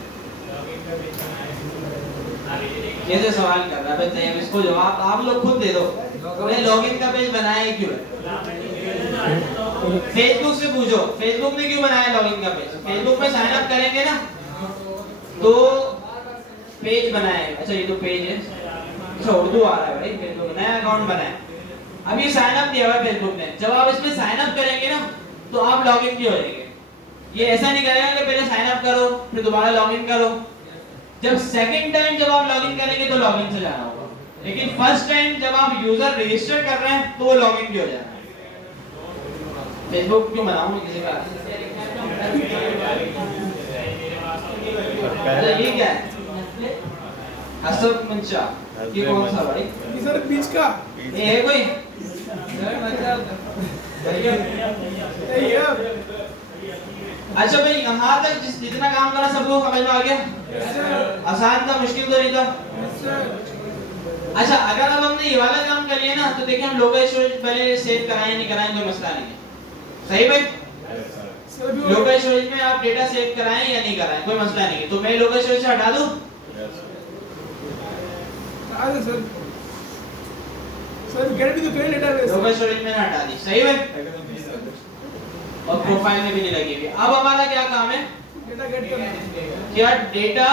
कैसे सवाल कर रहा है भाई, इसको जवाब आप लोग खुद दे दो। मैं लॉगिन का पेज बनाया है क्यों है? फेसबुक से पूछो, फेसबुक ने क्यों बनाया लॉगिन का पेज? फेसबुक में साइन अप करेंगे ना तो पेज बनाए। अच्छा ये तो पेज है, अच्छा उर्दू आ रहा है भाई, फेसबुक नया अकाउंट बनाया। अभी साइन अप दिया हुआ है फेसबुक ने, जब आप इसमें साइन अप करेंगे ना तो आप लॉगिन भी हो जाएंगे। ये ऐसा नहीं करेगा कि पहले साइन अप करो फिर दोबारा लॉगिन करो। जब सेकंड टाइम जब आप लॉगिन करेंगे तो लॉगिन से जाना होगा, लेकिन फर्स्ट टाइम जब आप यूजर रजिस्टर कर रहे हैं तो वो लॉगिन भी हो जाना है। फेसबुक क्यों बनाऊं किसी का? अच्छा ये क्या है? हसब मंचा, ये कौन सा भाई? ये सर बीच का ये है कोई? ये अच्छा भाई यहाँ तक जितना काम करा सबको समझ में आ गया? आसान था, मुश्किल तो नहीं था। अच्छा अगर अब हमने ये वाला काम कर लिया ना तो देखिए हम लोकल स्टोरेज पहले सेव कराएं नहीं कराएं कोई मसला नहीं है। सही भाई? लोकल स्टोरेज में आप डेटा सेव कराएं या नहीं कराएं कोई मसला नहीं है। तो मैं लोकल स्टोरेज से हटा दूं? सर गेट भी तो करें डेटाबेस। लोकल स्टोरेज में हटा दी। सही भाई? और प्रोफाइल में भी नहीं लगेगी। अब हमारा क्या काम है? डेटा गेट करना है। क्या डेटा?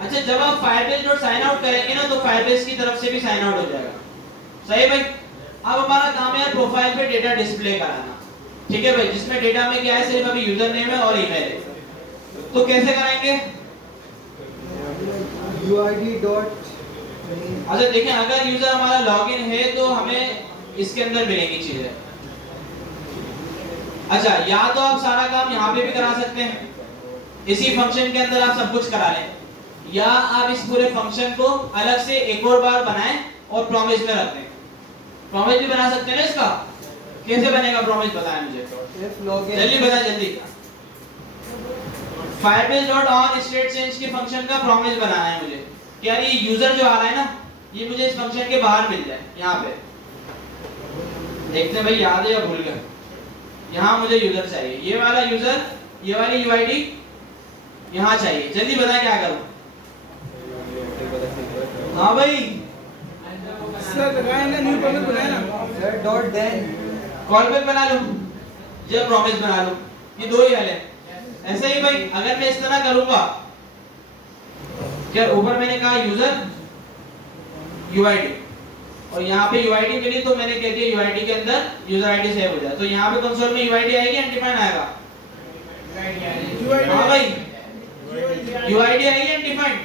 अच्छा जब आप फायरबेस डॉट साइन आउट करेंगे ना तो फायरबेस की तरफ से भी साइन आउट हो जाएगा। सही भाई? अब हमारा काम है प्रोफाइल पे डेटा डिस्प्ले कराना। ठीक है भाई, जिसमें डेटा में क्या है, सिर्फ अभी यूजर नेम है और ईमेल है। तो कैसे कराएंगे? अच्छा देखें, अगर यूजर हमारा लॉगिन है तो हमें इसके अंदर मिलेंगी चीजें। अच्छा या तो आप सारा काम यहाँ पे भी करा सकते हैं, इसी फंक्शन के अंदर आप सब कुछ करा लें, या आप इस पूरे फंक्शन को अलग से एक और बार बनाएं और प्रॉमिस में रख दें। प्रॉमिस भी बना सकते हैं ना इसका? कैसे बनेगा प्रॉमिस बताएं मुझे, जल्दी बता जल्दी। Firebase dot on state change के फंक्शन का प्रॉमिस बनाना है मुझे। क्या ये यूजर जो आ रहा है ना, ये मुझे इस फंक्शन के बाहर मिल जाए। यहाँ पे देखते हैं भाई याद है या भूल गए। यहाँ मुझे यूजर चाहिए, ये वाला यूजर, ये वाली यूआईडी यहाँ चाहिए। जल्दी बता क्या करूँ? हाँ भाई सर लगाए ना, न्यू कॉलम बनाए ना sir dot then call back बना लूं या प्रॉमिस बना लूं, ये दो ही वाले। ऐसे ही भाई अगर मैं इस तरह करूंगा, क्या ऊपर मैंने कहा यूजर यूआईडी और यहाँ पे यूआईडी मिली तो मैंने कह दिया यूआईडी के अंदर यूजर आईडी सेव हो जाए। तो यहाँ पे कंसोल में यूआईडी आएगी, अनडिफाइंड आएगा? हाँ भाई यूआईडी आएगी अनडिफाइंड?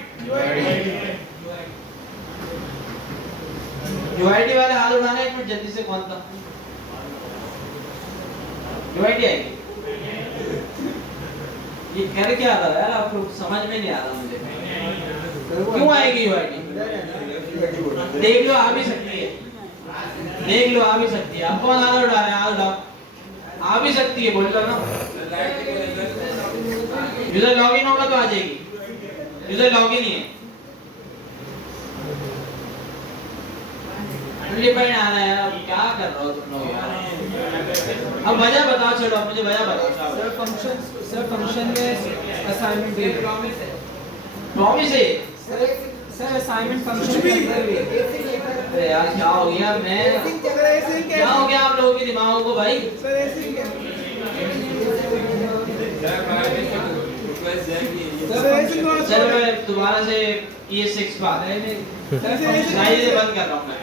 यूआईडी वाले हाथ उठाना एक मिनट जल्दी से, कौन था? यूआईडी आएगी। ये कर क्या रहा है यार, आपको समझ में नहीं आ रहा मुझे, क्यों आएगी यूआईडी? देख लो आ भी सकती है, देख लो आ भी सकती है। आप कौन हाथ उठा रहे हैं? हाथ उठाओ, आ भी सकती है, बोल लो ना। यूजर लॉगिन होगा तो आ जाएगी, यूजर लॉगिन ही है। डिपेंड आ रहा है यार, अब क्या कर रहे हो तुम लोग यार? अब वजह बताओ, चलो मुझे वजह बताओ। सर फंक्शन में असाइनमेंट दे प्रॉमिस है सर असाइनमेंट फंक्शन के अंदर भी। अरे यार क्या हो गया? मैं सर ऐसे ही क्या हो गया आप लोगों के दिमागों को भाई? सर ऐसे ही क्या? सर सर एसिंक्रोनस चलो कोड है। मैं दोबारा से ये 6 बात है सर नहीं ये बंद कर रहा हूँ मैं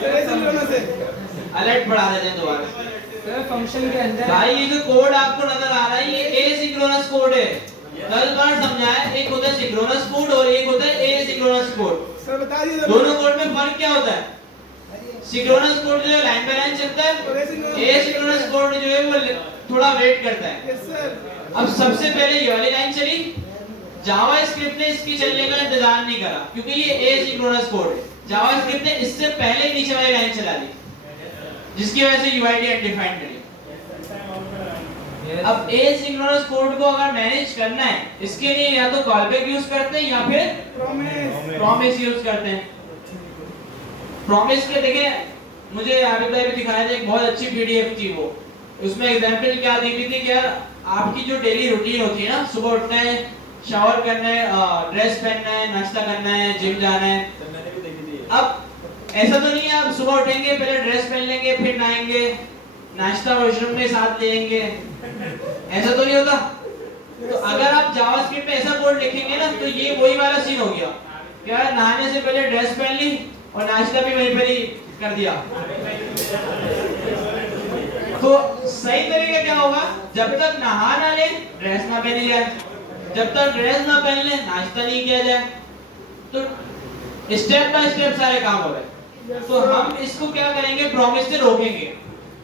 सर एसिंक्रोनस है। अलर्ट बढ़ा देते हैं दोबारा सर फंक्शन के अंदर भाई ये जो कोड आपको नजर आ रहा है ये एसिंक्रोनस कोड है कल बार समझाया एक होता है सिंक्रोनस कोड और एक होता है एसिंक्रोनस कोड सर बता दीजिए दोनों कोड में फर्क क्या होता है सिंक्रोनस कोड जो है लाइन बाय लाइन चलता है एसिंक्रोनस कोड जो है वो थोड़ा वेट करता है यस सर। अब सबसे पहले ये वाली लाइन चली जावास्क्रिप्ट ने इसकी चलने का इंतजार नहीं करा क्योंकि ये एसिंक्रोनस कोड है जावास्क्रिप्ट ने इससे पहले ही नीचे वाली लाइन चला दी जिसकी वजह से यूआईडी अनडिफाइंड करी अब एसिंक्रोनस कोड को अगर मैनेज करना है इसके लिए या तो कॉलबैक यूज करते हैं या फिर प्रॉमिस यूज करते हैं प्रॉमिस के देखे मुझे आबिद भाई भी दिखाया था एक बहुत अच्छी पीडीएफ थी वो उसमें एग्जांपल क्या दी हुई थी कि यार आपकी जो डेली रूटीन होती है ना सुबह उठना है शावर करना है ड्रेस पहनना है नाश्ता करना है जिम जाना है मैंने भी देखी थी अब ऐसा तो नहीं है आप सुबह उठेंगे पहले ड्रेस पहन लेंगे फिर नहाएंगे नाश्ता वॉशरूम में साथ ले लेंगे ऐसा तो नहीं होता तो अगर आप जावास्क्रिप्ट में ऐसा कोड लिखेंगे ना तो ये वही वाला सीन हो गया क्या नहाने से पहले ड्रेस पहन ली और नाश्ता भी वहीं पर ही कर दिया तो सही तरीका क्या होगा जब तक नहा ना ले ड्रेस ना पहनी जाए जब तक ड्रेस ना पहन ले नाश्ता नहीं किया जाए तो स्टेप बाय स्टेप सारे काम हो रहे तो हम इसको क्या करेंगे प्रॉमिस से रोकेंगे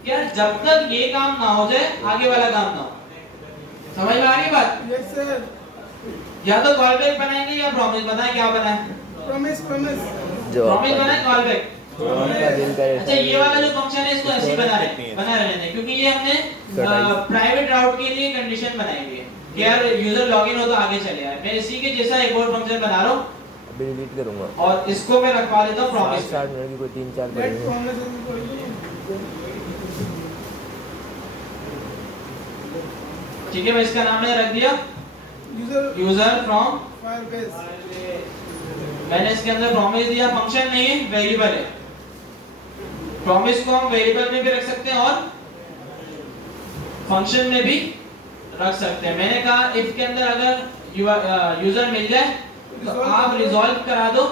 क्या जब तक ये काम ना हो जाए आगे वाला काम ना हो समझ में आ रही बात यस सर। या तो कॉल बैक बनाएंगे या प्रॉमिस बनाए क्या बनाए प्रॉमिस प्रॉमिस प्रॉमिस बनाए कॉल बैक अच्छा ये वाला जो फंक्शन है इसको ऐसे ही बना रहने दें क्योंकि ये हमने प्राइवेट राउट के लिए कंडीशन बनाई हुई है कि यार यूजर लॉगिन हो तो आगे चले जाए मैं इसी के जैसा एक और फंक्शन बना रहा हूं अभी डिलीट करूंगा और इसको मैं रखवा देता हूं प्रॉमिस 60 मिनट की कोई 3-4 लेट पढ़ेंगे प्रॉमिस ठीक है मैं इसका नाम मैंने रख दिया यूजर फ्रॉम फायरबेस। मैंने इसके अंदर प्रॉमिस दिया फंक्शन नहीं है वेरिएबल है प्रॉमिस को हम वेरिएबल में भी रख सकते हैं और फंक्शन में भी रख सकते हैं मैंने कहा इफ के अंदर अगर यूजर मिल जाए तो आप रिजॉल्व करा दो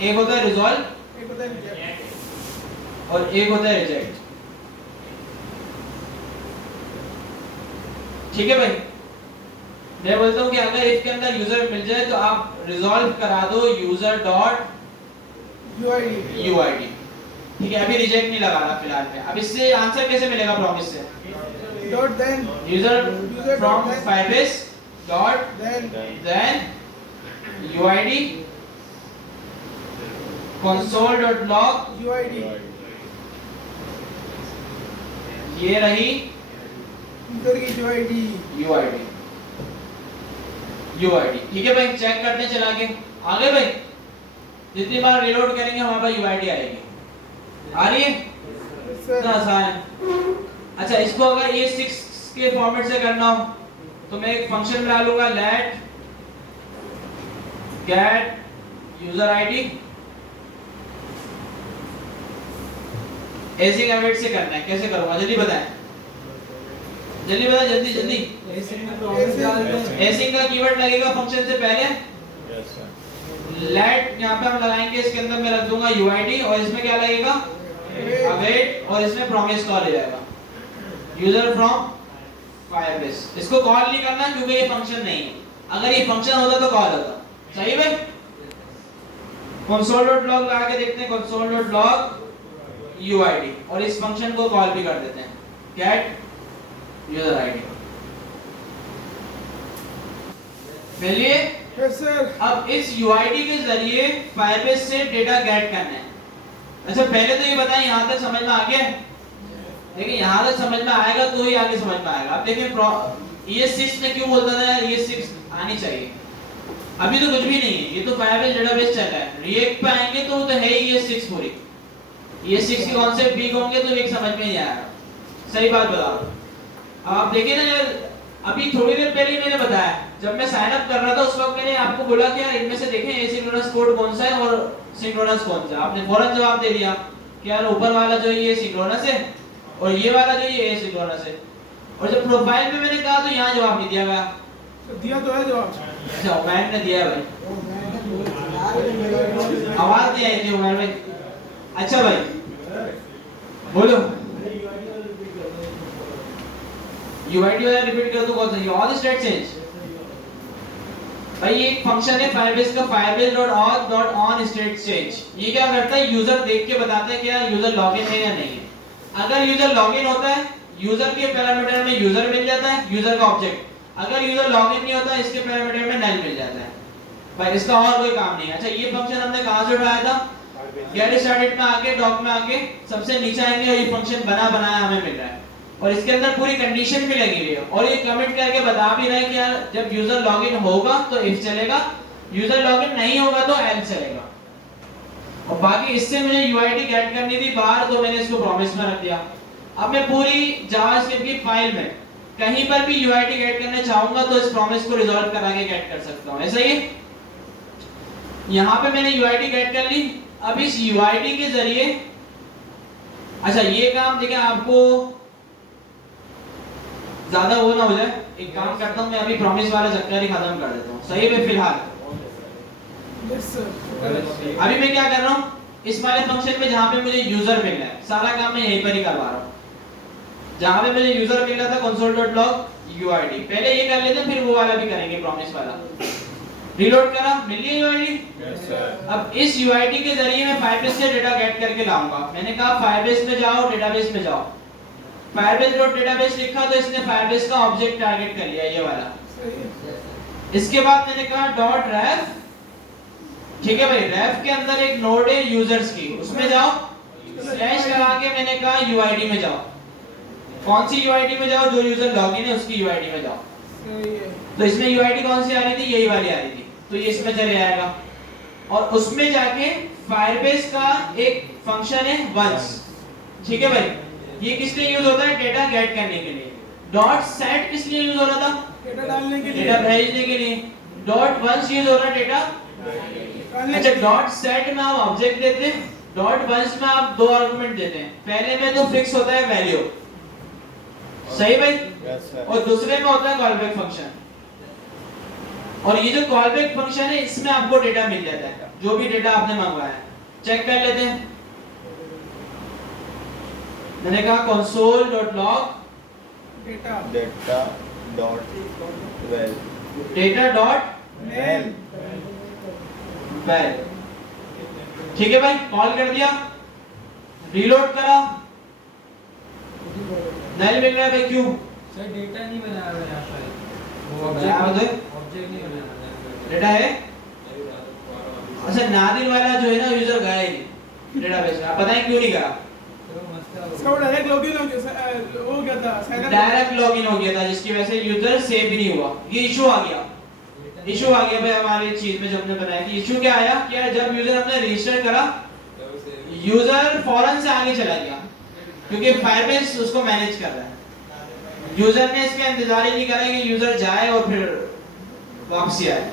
एक होता है रिजॉल्व एक होता है रिजेक्ट और एक होता है रिजेक्ट ठीक है भाई मैं बोलता हूं कि अगर इफ के अंदर यूजर मिल जाए तो आप रिजॉल्व करा दो यूजर डॉट यूआईडी ठीक है अभी रिजेक्ट नहीं लगा रहा फिलहाल में अब इससे आंसर कैसे मिलेगा प्रॉमिस से dot then user from then- Firebase dot then UID console.log UID ये रही यूजर की यूआईडी यूआईडी ठीक है भाई चेक करते हैं चला के आगे भाई जितनी बार रीलोड करेंगे हमारे पास यूआईडी आएगी आ रही है इतना आसान है अच्छा इसको अगर ये 6 के फॉर्मेट से करना हो तो मैं एक फंक्शन बना लूंगा let get user id ऐसे कमेंट से करना है कैसे करूंगा जल्दी बताएं जल्दी एसिंग में प्रॉमिस डाल दें एसिंग का कीवर्ड लगेगा फंक्शन से पहले यस सर let यहां पे हम लगाएंगे इसके अंदर मैं रख दूंगा uid और इसमें क्या लगेगा await और इसमें प्रॉमिस कॉल हो जाएगा यूजर फ्रॉम फायरबेस इसको कॉल नहीं करना क्योंकि ये फंक्शन नहीं है अगर ये फंक्शन होता तो कॉल होता सही है console.log लगा के देखते हैं console.log uid और इस फंक्शन को कॉल भी कर देते हैं get user id मिलिए यस सर। अब इस uid के जरिए फायरबेस से डेटा गेट करना है अच्छा पहले तो ये बताएं यहां तक समझ में आ गया देखिए यहां तक समझ में आएगा तो ही आगे समझ में आएगा अब देखिए ये 6 ने क्यों बोलता था ये 6 आनी चाहिए अभी तो कुछ भी नहीं है ये तो फायरबेस डेटाबेस चल रहा है रिएक्ट पे आएंगे तो है ही ये 6 पूरी ये 6 के कॉन्सेप्ट वीक होंगे तो एक समझ में नहीं आएगा सही बात बता रहा हूं अब आप देखिए ना यार अभी थोड़ी देर पहले ही मैंने बताया जब मैं साइन अप कर रहा था उस वक्त मैंने आपको बोला कि यार इनमें से देखें एसिंक्रोनस कोड कौन सा है और सिंक्रोनस कौन सा है आपने फौरन जवाब दे दिया कि यार ऊपर वाला जो ये सिंक्रोनस है और ये वाला जो ये एसिंक्रोनस है और जब प्रोफाइल में मैंने कहा तो यहाँ जवाब नहीं दिया गया। दिया तो है जवाब। अच्छा उमैर ने दिया है भाई, आवाज नहीं आई थी उमैर भाई। अच्छा भाई बोलो, यूआईडी वाला रिपीट कर दो कौन सा, ऑल स्टेट चेंज। भाई ये एक फंक्शन है फायरबेस का, firebase.auth.on स्टेट चेंज। ये क्या करता है, यूजर देख के बताता है कि यार यूजर लॉगिन है या नहीं है। अगर यूजर लॉगिन होता है, यूजर के पैरामीटर में यूजर मिल जाता है, यूजर का ऑब्जेक्ट। अगर यूजर लॉगिन नहीं होता, इसके पैरामीटर में नल मिल जाता है। भाई इसका और कोई काम नहीं है। अच्छा ये फंक्शन हमने कहां से उठाया था, गेट स्टार्टेड में आके, डॉक में आके सबसे नीचे आएंगे और ये फंक्शन बना बनाया हमें मिल रहा है और इसके अंदर पूरी कंडीशन भी लगी हुई है और ये कमेंट करके बता भी रहा है कि यार जब यूजर लॉगिन होगा तो इफ चलेगा, यूजर लॉगिन नहीं होगा तो एल्स चलेगा। और बाकी इससे मुझे यूआईडी गेट करनी थी बाहर, तो मैंने इसको प्रॉमिस में रख दिया। अब मैं पूरी जावास्क्रिप्ट की फाइल में कहीं पर भी यूआईडी गेट करना चाहूंगा तो इस प्रॉमिस को रिजॉल्व करा के गेट कर सकता हूं। ऐसा ही यहां पे मैंने यूआईडी गेट कर ली। अब इस यूआईडी के जरिए, अच्छा ये काम देखिए आपको ज्यादा वो ना हो जाए, एक काम करता हूं मैं अभी प्रॉमिस वाला चक्कर ही खत्म कर देता हूं। सही है फिलहाल यस सर। अभी मैं क्या कर रहा हूं, इस वाले फंक्शन में जहां पे मुझे यूजर मिल रहा है सारा काम मैं यहीं पर ही करवा रहा हूं। जहां पे मुझे यूजर मिल रहा था console.log यूआईडी, पहले ये कर लेते हैं फिर वो वाला भी करेंगे प्रॉमिस वाला। रीलोड करा, मिल गई यूआईडी। Yes sir. अब इस यूआईडी के जरिए मैं फायरबेस से डेटा गेट करके लाऊंगा। मैंने कहा फायरबेस में जाओ, डेटाबेस में जाओ। firebase.database लिखा तो इसने फायरबेस का ऑब्जेक्ट टारगेट कर लिया ये वाला। सही है। इसके बाद मैंने कहा .ref, ठीक है भाई, ref के अंदर एक नोड है यूजर्स की, उसमें जाओ, स्लैश लगा के मैंने कहा यूआईडी में जाओ। कौन सी यूआईडी में जाओ, जो यूजर लॉगिन है उसकी यूआईडी में जाओ। सही है। तो इसमें यूआईडी कौन सी आ रही थी, यही वाली आ रही थी, तो ये इसमें चले जाएगा। और उसमें जाके फायरबेस का एक फंक्शन है once, ठीक है भाई, ये किस लिए यूज होता है, डेटा गेट करने के लिए। डॉट सेट किस लिए यूज हो रहा था, डेटा डालने के लिए। डेटा भेजने के लिए। डॉट वंस यूज हो रहा है डेटा, अच्छा डॉट सेट में आप ऑब्जेक्ट देते हैं, डॉट वंस में आप दो आर्गुमेंट देते हैं। पहले में तो फिक्स होता है वैल्यू, सही भाई, यस सर। और दूसरे में होता है कॉलबैक फंक्शन। और ये जो कॉलबैक फंक्शन है इसमें आपको डेटा मिल जाता है, जो भी डेटा आपने मंगवाया है। चेक कर लेते हैं। मैंने कहा console.log data data dot val data dot mail. Well, ठीक है भाई, कॉल कर दिया, रीलोड करा, नल मिल रहा है भाई, क्यों सर डेटा नहीं बनाया हुआ यहाँ पर, वो ऑब्जेक्ट नहीं बनाया हुआ। डेटा है। अच्छा नादिर वाला जो है ना यूजर गया ही नहीं डेटाबेस में, आप बताएं क्यों नहीं गया। तो मसला इसका डायरेक्ट लॉगिन हो गया, हो गया था साइड डायरेक्ट लॉगिन हो गया था जिसकी वजह से यूजर सेव भी नहीं हुआ। ये इशू आ गया, इशू आ गया भाई हमारी चीज में जो हमने बनाई थी। इशू क्या आया कि यार जब यूजर हमने रजिस्टर करा, यूजर फौरन से आगे चला गया क्योंकि फायरबेस उसको मैनेज कर रहा है। यूजर ने इसका इंतजार ही नहीं करा कि यूजर जाए और फिर वापसी आए।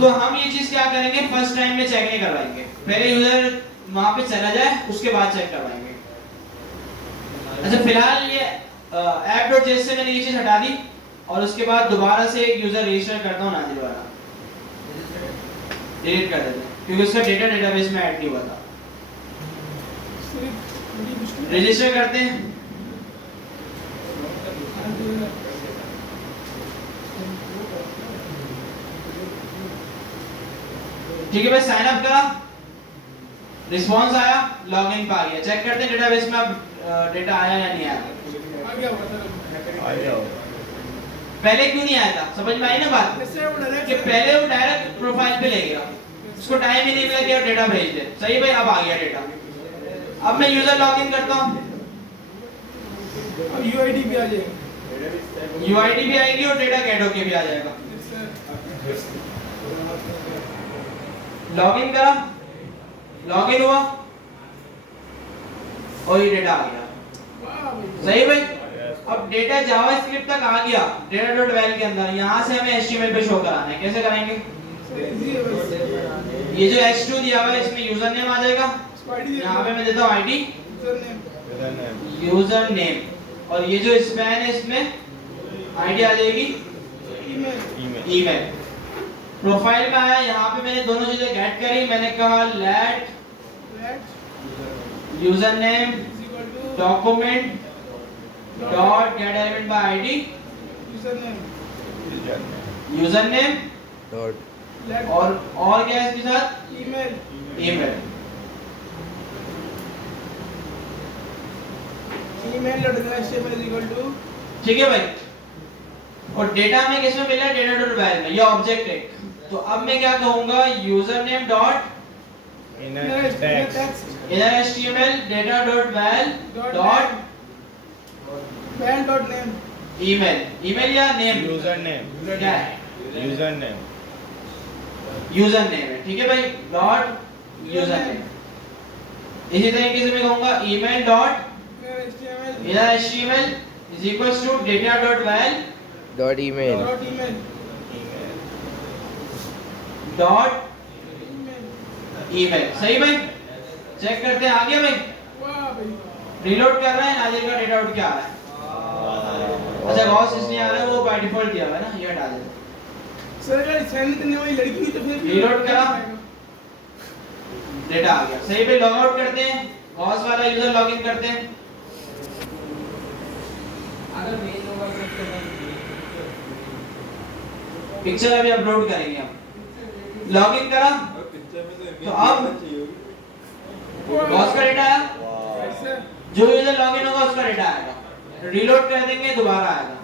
तो हम ये चीज क्या करेंगे, फर्स्ट टाइम में चेक नहीं करवाएंगे, पहले यूजर वहां पे चला जाए उसके बाद चेक करवाएंगे। अच्छा फिलहाल ये app.js से मैंने ये चीज हटा दी और उसके बाद दोबारा से एक यूजर रजिस्टर करता हूं नादिर वाला, डिलीट कर देते हैं क्योंकि उसका डेटा डेटाबेस में ऐड नहीं हुआ था। रजिस्टर करते हैं, ठीक है भाई, साइन अप करा, रिस्पांस आया, लॉगिन पे आ गया। चेक करते हैं डेटाबेस में अब डेटा आया या नहीं आया। आ गया होगा सर। आ जाओ। पहले क्यों नहीं आया था, समझ में आई ना बात, इससे वो डायरेक्ट कि पहले वो डायरेक्ट प्रोफाइल पे ले गया, उसको टाइम ही नहीं मिला कि डेटा भेज दे। सही भाई, अब आ गया डेटा। अब मैं यूजर लॉगिन करता हूं, अब यूआईडी भी आ जाएगा। यूआईडी भी आएगी और डेटा गेट होके भी आ जाएगा। लॉगिन करा, लॉगिन हुआ और ये डेटा आ गया। सही भाई, अब डेटा जावास्क्रिप्ट तक आ गया data.val के अंदर। यहां से हमें HTML पे शो कराना है, कैसे करेंगे, ये जो h2 दिया हुआ है इसमें यूजर नेम आ जाएगा, यहां पे मैं देता हूं आईडी, यूजर नेम, और ये जो स्पैन है इसमें आईडी आ जाएगी ईमेल ईमेल। प्रोफाइल में आया, यहाँ पे मैंने दोनों चीजें गेट करी, मैंने कहा let let user name is equal to document dot get element by ID user name user name dot let और क्या है इसके साथ email email. Email dot HTML is equal to ठीक है भाई। और डेटा में किसमें मिला है, डेटा डॉट वैल में, ये ऑब्जेक्ट है। तो अब मैं क्या कहूंगा, user name dot inner text text inner HTML data dot val dot val dot name email. Email या नेम यूजर नेम क्या है, यूजर नेम यूजर नेम है। ठीक है भाई, डॉट यूजर नेम। इसी तरीके से मैं कहूंगा email dot HTML inner HTML is equals to data dot val dot email dot email dot email email. सही भाई, चेक करते हैं आ गया भाई। वाह भाई रीलोड कर रहे हैं, नाजिर का डेटा आउट क्या आ रहा है। अच्छा गॉस इसलिए आ रहा है, वो बाय डिफॉल्ट दिया हुआ है ना, ये हटा दे। सर अगर साइन करने वाली लड़की तो फिर Reload करा। डेटा आ गया। सही भाई, लॉग आउट करते हैं, गॉस वाला यूजर लॉगिन करते हैं। अगर मेल होगा तो उसके बाद पिक्चर अभी अपलोड करेंगे हम। लॉगिन करा तो अब गॉस का डेटा आया, सर जो यूजर लॉगिन होगा उसका डेटा आएगा। रीलोड कर देंगे, दोबारा आएगा।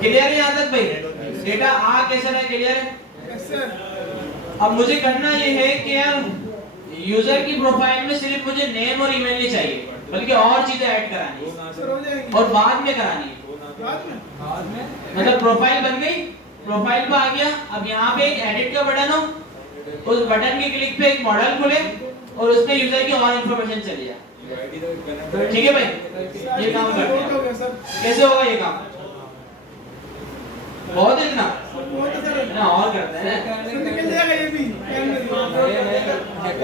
क्लियर है यहाँ तक भाई, डेटा आ कैसे रहा है, क्लियर है। यस सर अब मुझे करना ये है कि यार यूजर की प्रोफाइल में सिर्फ मुझे नेम और ईमेल नहीं चाहिए, बल्कि और चीजें ऐड करानी है सर हो जाएगी और बाद में करानी है। बाद में मतलब प्रोफाइल बन गई, प्रोफाइल पे आ गया, अब यहाँ पे एक एडिट का बटन हो, उस बटन के क्लिक पे एक मॉडल खुले और उसमें यूजर की और इंफॉर्मेशन चली जाए। ठीक है भाई, ये काम करते हैं। हो गया सर कैसे होगा ये काम, बहुत है इतना वो तो सर ना, और करते हैं। सर निकल जाएगा ये भी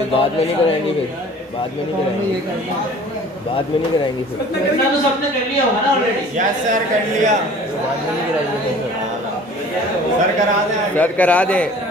बाद में नहीं कराएंगे फिर, बाद में नहीं कराएंगे, बाद में नहीं कराएंगे फिर, इतना तो सबने कर लिया होगा ना ऑलरेडी। यस सर कर लिया बाद में नहीं कराएंगे फिर। सर करा दें सर करा दें।